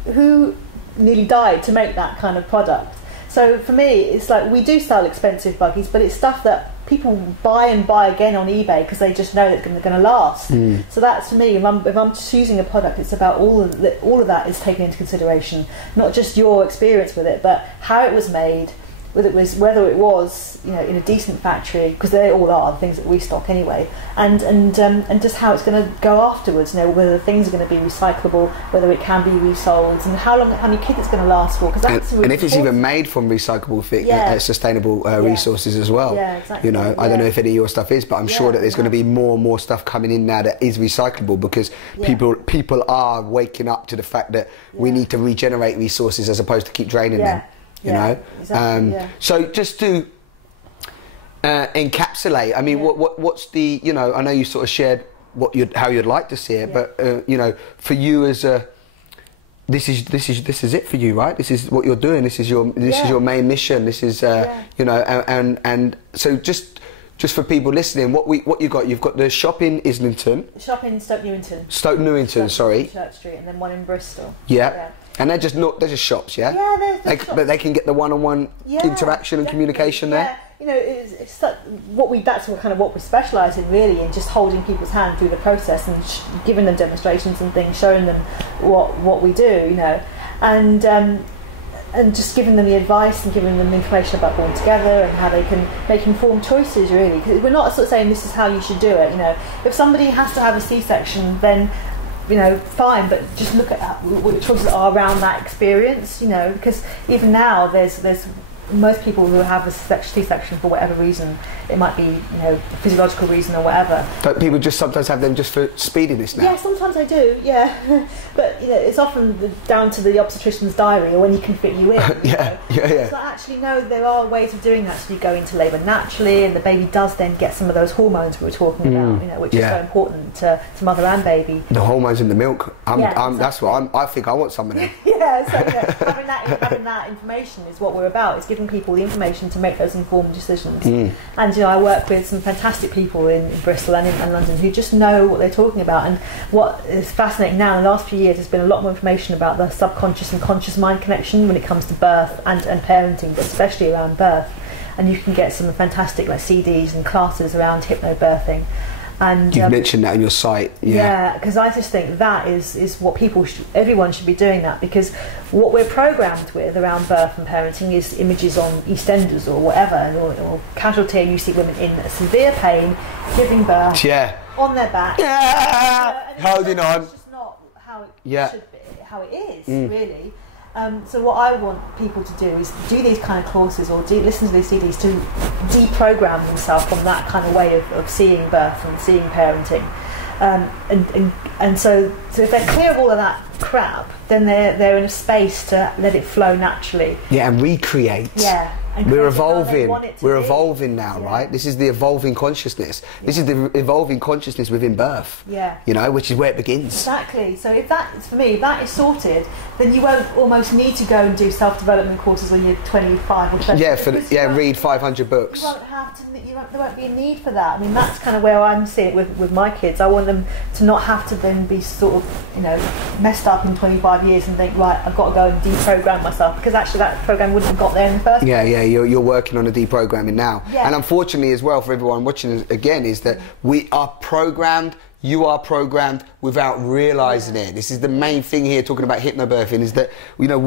who nearly died to make that kind of product? So for me, it's like, we do sell expensive buggies, but it's stuff that people buy and buy again on eBay because they just know that it's going to last. So that's, for me, if I'm choosing a product, it's about all of that is taken into consideration, not just your experience with it, but how it was made, whether it was, you know, in a decent factory, because they all are the things that we stock anyway, and just how it's going to go afterwards. You know, whether things are going to be recyclable, whether it can be resold, and how many kids it's going to last for. Because that's really and if it's even made from recyclable sustainable resources as well. Yeah, exactly. You know, I don't know if any of your stuff is, but I'm sure that there's going to be more and more stuff coming in now that is recyclable, because people are waking up to the fact that we need to regenerate resources as opposed to keep draining them. You know, exactly, so just to encapsulate, I mean, what's the, you know, I know you sort of shared how you'd like to see it, but you know, for you as a, this is it for you, right? This is what you're doing. This is your main mission. This is you know, and so just for people listening, what you got? You've got the shop in Islington. Shop in Stoke Newington. Stoke Newington, sorry. Church Street, and then one in Bristol. Yeah. And they're just shops, yeah? Yeah, they're shops. But they can get the one-on-one interaction and communication there? You know, it's that's what we specialise in, really, in just holding people's hand through the process and giving them demonstrations and things, showing them what we do, you know, and just giving them the advice and giving them information about Born Together and how they can make informed choices, really. Because we're not sort of saying this is how you should do it, you know. If somebody has to have a C-section, then, you know, fine, but just look at what the choices are around that experience, you know, because even now there's most people who have a C-section for whatever reason, it might be, you know, a physiological reason or whatever. Don't people just sometimes have them just for speediness now? Yeah, sometimes I do, yeah. But, you know, it's often down to the obstetrician's diary or when he can fit you in. Yeah. So actually, no, there are ways of doing that. So you go into labour naturally, and the baby does then get some of those hormones we were talking about, you know, which is so important to mother and baby. The hormones in the milk. Exactly. That's what I think I want some of them. So having that information is what we're about. It's giving people the information to make those informed decisions. And, you know, I work with some fantastic people in Bristol and in London who just know what they're talking about. And what is fascinating now in the last few years, there's been a lot more information about the subconscious and conscious mind connection when it comes to birth and parenting, but especially around birth. And you can get some fantastic CDs and classes around hypnobirthing. And you've mentioned that on your site. Yeah, because I just think that is what everyone should be doing that, because what we're programmed with around birth and parenting is images on EastEnders or whatever, or Casualty, and you see women in severe pain giving birth on their back, holding on. It's just not how it should be, how it is really. So what I want people to do is do these kind of courses or listen to these CDs to deprogram themselves from that kind of way of seeing birth and seeing parenting. And so if they're clear of all of that crap, then they're in a space to let it flow naturally. Yeah, and recreate. Yeah. We're evolving. We're evolving now, right? This is the evolving consciousness. This is the evolving consciousness within birth. Yeah. You know, which is where it begins. Exactly. So if that, for me, if that is sorted, then you won't almost need to go and do self-development courses when you're 25 or 20. Yeah, read 500 books. You won't have to. There won't be a need for that. I mean, that's kind of where I'm seeing it with my kids. I want them to not have to then be sort of, you know, messed up in 25 years and think, right, I've got to go and deprogram myself, because actually that program wouldn't have got there in the first place. Yeah, you're working on a deprogramming now. Yeah. And unfortunately as well, for everyone watching us again, is that we are programmed, you are programmed without realising it. This is the main thing here, talking about hypnobirthing, is that, you know,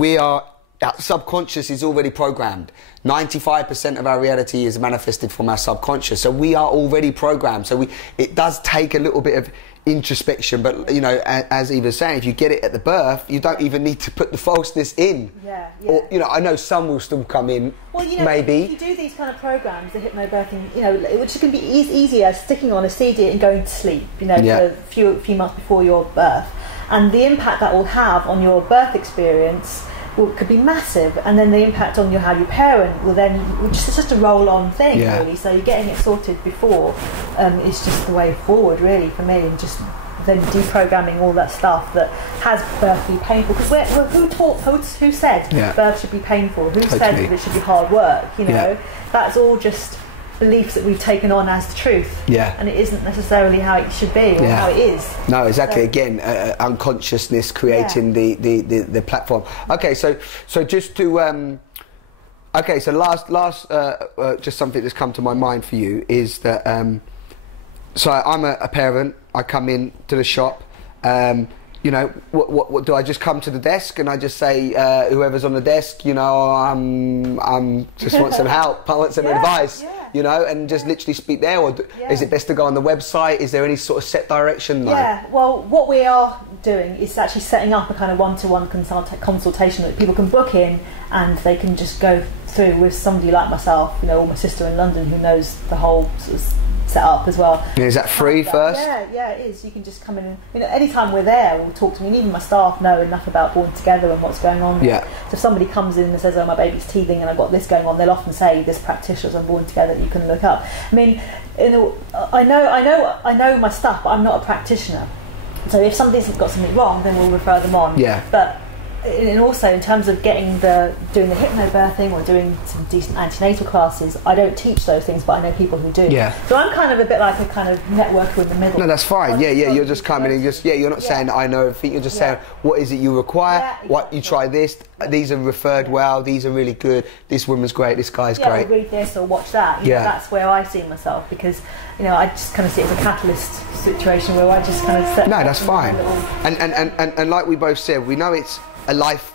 our subconscious is already programmed. 95% of our reality is manifested from our subconscious. So we are already programmed. So it does take a little bit of introspection, but you know, as Eva's saying, if you get it at the birth, you don't even need to put the falseness in. Yeah. Or, you know, I know some will still come in. Well, you know, maybe if you do these kind of programs, the hypnobirthing, you know, which can be easy as sticking on a CD and going to sleep, you know, for a few months before your birth, and the impact that will have on your birth experience could be massive, and then the impact on how you parent will then, it's just a roll-on thing, really. So you're getting it sorted before is just the way forward, really, for me, and just then deprogramming all that stuff that has birth be painful. Because who said birth should be painful? Who said that it should be hard work? You know, that's all just beliefs that we've taken on as the truth, and it isn't necessarily how it should be or how it is. No, exactly. So, again, unconsciousness creating the platform. Okay, so just to okay, so last just something that's come to my mind for you is that so I'm a parent. I come in to the shop. You know, what do I just come to the desk and I just say, whoever's on the desk, you know, I'm just want some help, I want some advice, you know, and just literally speak there, or is it best to go on the website? Is there any sort of set direction? Yeah, well, what we are doing is actually setting up a kind of one-to-one consultation that people can book in, and they can just go through with somebody like myself, you know, or my sister in London who knows the whole sort of set up as well. Is that free first? Yeah, it is. You can just come in and, you know, anytime we're there, we'll talk to me, and even my staff know enough about Born Together and what's going on there. So if somebody comes in and says, oh, my baby's teething and I've got this going on, they'll often say, there's practitioners on Born Together that you can look up. I mean, you know, I know my stuff, but I'm not a practitioner. So if somebody's got something wrong, then we'll refer them on. But and also in terms of doing the hypnobirthing or doing some decent antenatal classes, I don't teach those things, but I know people who do. So I'm kind of a bit like a kind of networker in the middle. No, that's fine. You're just coming and just you're not saying I know everything. You're just saying what is it you require. What you try this. These are referred well. These are really good. This woman's great. This guy's great. Or read this or watch that. You know, that's where I see myself, because you know I just kind of see it as a catalyst situation where I just kind of set. No, that's fine. And like we both said, we know it's a life.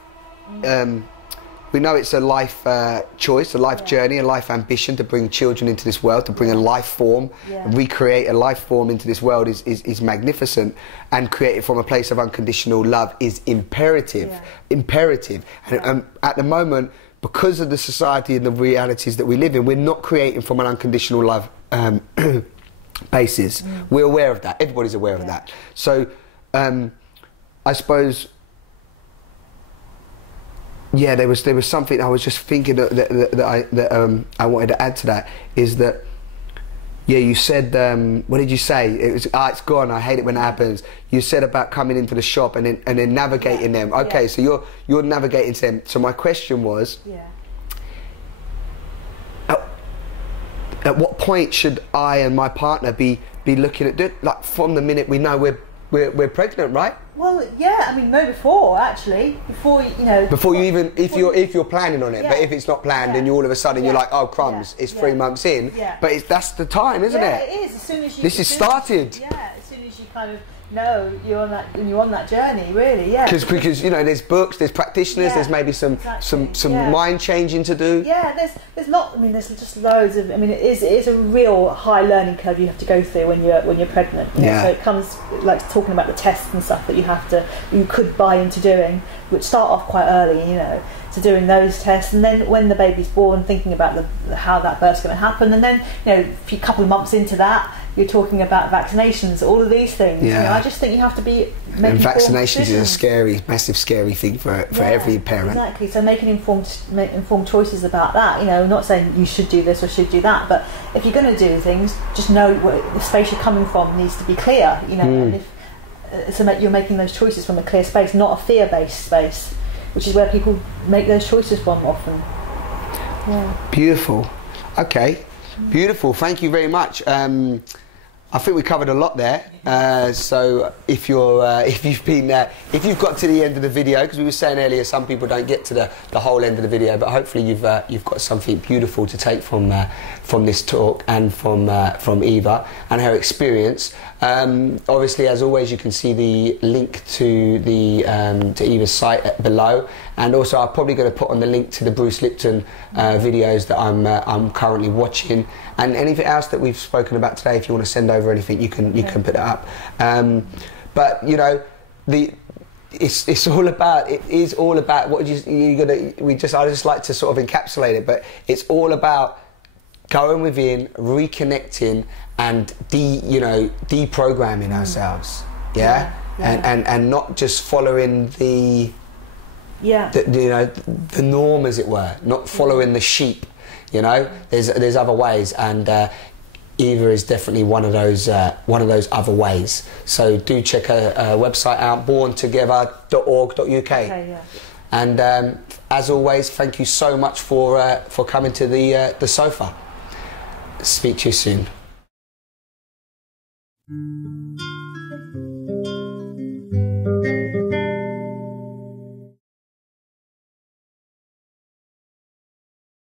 We know it's a life choice, a life journey, a life ambition to bring children into this world, to bring a life form, recreate a life form into this world is magnificent, and create it from a place of unconditional love is imperative. And at the moment, because of the society and the realities that we live in, we're not creating from an unconditional love basis. We're aware of that. Everybody's aware of that. So I suppose, there was something I was just thinking that I wanted to add to that, is that you said what did you say? It was it's gone. I hate it when it happens. You said about coming into the shop and then navigating them. Okay, so you're navigating to them. So my question was, at what point should I and my partner be looking at like from the minute we know we're pregnant, right? Well, I mean, no, before you know. Before you even, if you're planning on it, but if it's not planned, and you all of a sudden you're like, oh crumbs, it's 3 months in. But that's the time, isn't it? Yeah, it is. As soon as you. This is started. As soon as you kind of know you're on that journey, really. Because you know, there's books, there's practitioners, there's maybe some mind changing to do. There's not. I mean, there's just loads of. I mean, it is a real high learning curve you have to go through when you're pregnant. You know? So it comes like talking about the tests and stuff that you could buy into doing, which start off quite early. You know, to doing those tests, and then when the baby's born, thinking about how that birth's going to happen, and then a couple of months into that, you're talking about vaccinations, all of these things. Yeah. I just think you have to be making and vaccinations is a scary, massive, scary thing for every parent. Exactly. So making informed choices about that. Not saying you should do this or should do that, but if you're going to do things, just know where the space you're coming from needs to be clear. And if so you're making those choices from a clear space, not a fear-based space, which is where people make those choices from often. Yeah. Beautiful. Okay. Beautiful. Thank you very much. I think we covered a lot there. So if you've got to the end of the video, because we were saying earlier, some people don't get to the whole end of the video, but hopefully you've got something beautiful to take from this talk and from Eva and her experience. Obviously, as always, you can see the link to to Eva's site below, and also I'm probably going to put on the link to the Bruce Lipton videos that I'm currently watching, and anything else that we've spoken about today. If you want to send over anything, you can put it up. But it's all about. It is all about what I just like to sort of encapsulate it, but it's all about going within, reconnecting, and deprogramming ourselves. And not just following the norm, as it were, not following the sheep. There's other ways, and Eva is definitely one of those other ways. So do check her website out, borntogether.org.uk. Okay, yeah. And as always, thank you so much for coming to the sofa. Speak to you soon.